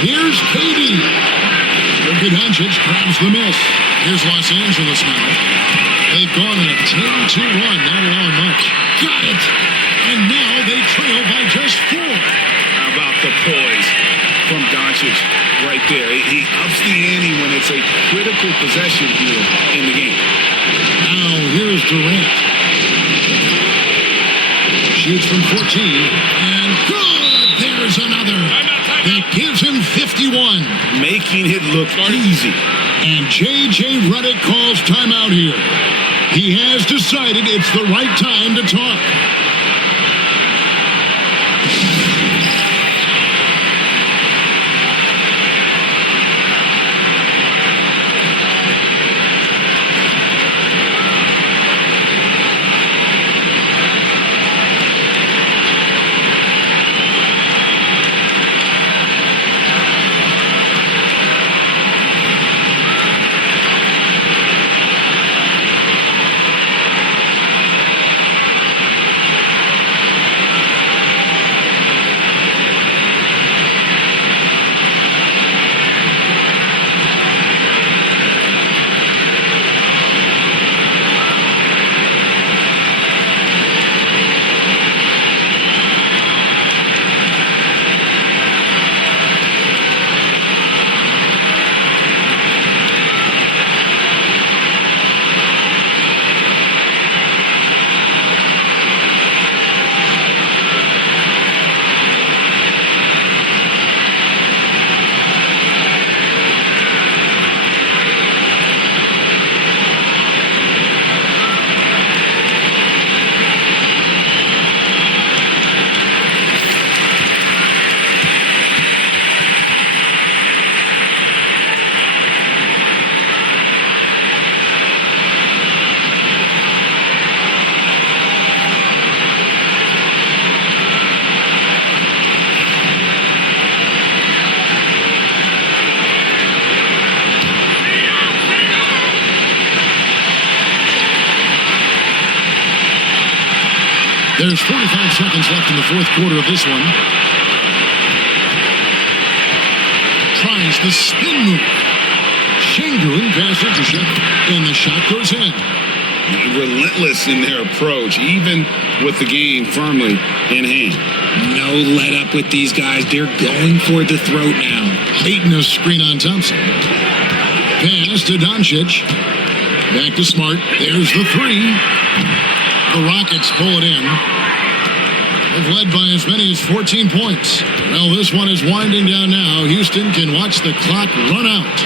Here's KD. Luka Doncic grabs the miss. Here's Los Angeles now. They've gone on a 10-2 run, not allowing much. Got it! And now they trail by just 4. How about the poise from Doncic right there? He ups the ante when it's a critical possession here in the game. Now here's Durant. Shoots from 14. And good! There's another. That gives him 51. Making it look easy. And J.J. Redick calls timeout here. He has decided it's the right time to talk. There's 45 seconds left in the fourth quarter of this one. Tries the spin move. Şengün passes to Shepard, and the shot goes in. Relentless in their approach, even with the game firmly in hand. No let up with these guys. They're going for the throat now. Ayton a screen on Thompson. Pass to Doncic. Back to Smart. There's the three. The Rockets pull it in. They've led by as many as 14 points. Well, this one is winding down now. Houston can watch the clock run out.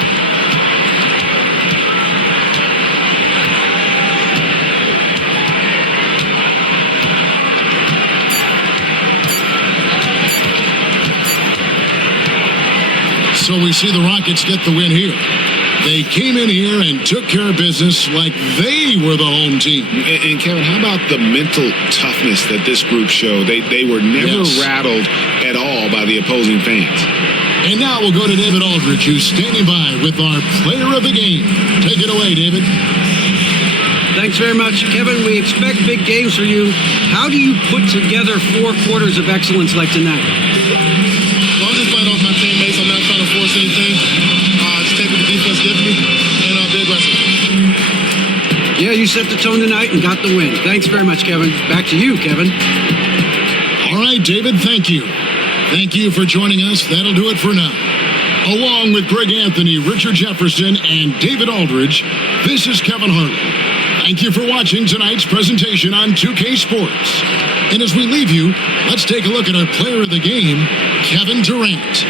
so we see the Rockets get the win here. They came in here and took care of business like they were the home team. And Kevin, how about the mental toughness that this group showed? They were never rattled at all by the opposing fans. And now we'll go to David Aldridge, who's standing by with our player of the game. Take it away, David. Thanks very much, Kevin. We expect big games for you. How do you put together 4 quarters of excellence like tonight? Well, I'm just playing off my teammates. I'm not trying to force anything. Just take what the defense gives me and be aggressive. Yeah, you set the tone tonight and got the win. Thanks very much, Kevin. Back to you, Kevin. All right, David, thank you. Thank you for joining us. That'll do it for now. Along with Greg Anthony, Richard Jefferson, and David Aldridge, this is Kevin Harlan. Thank you for watching tonight's presentation on 2K Sports. And as we leave you, let's take a look at our player of the game, Kevin Durant.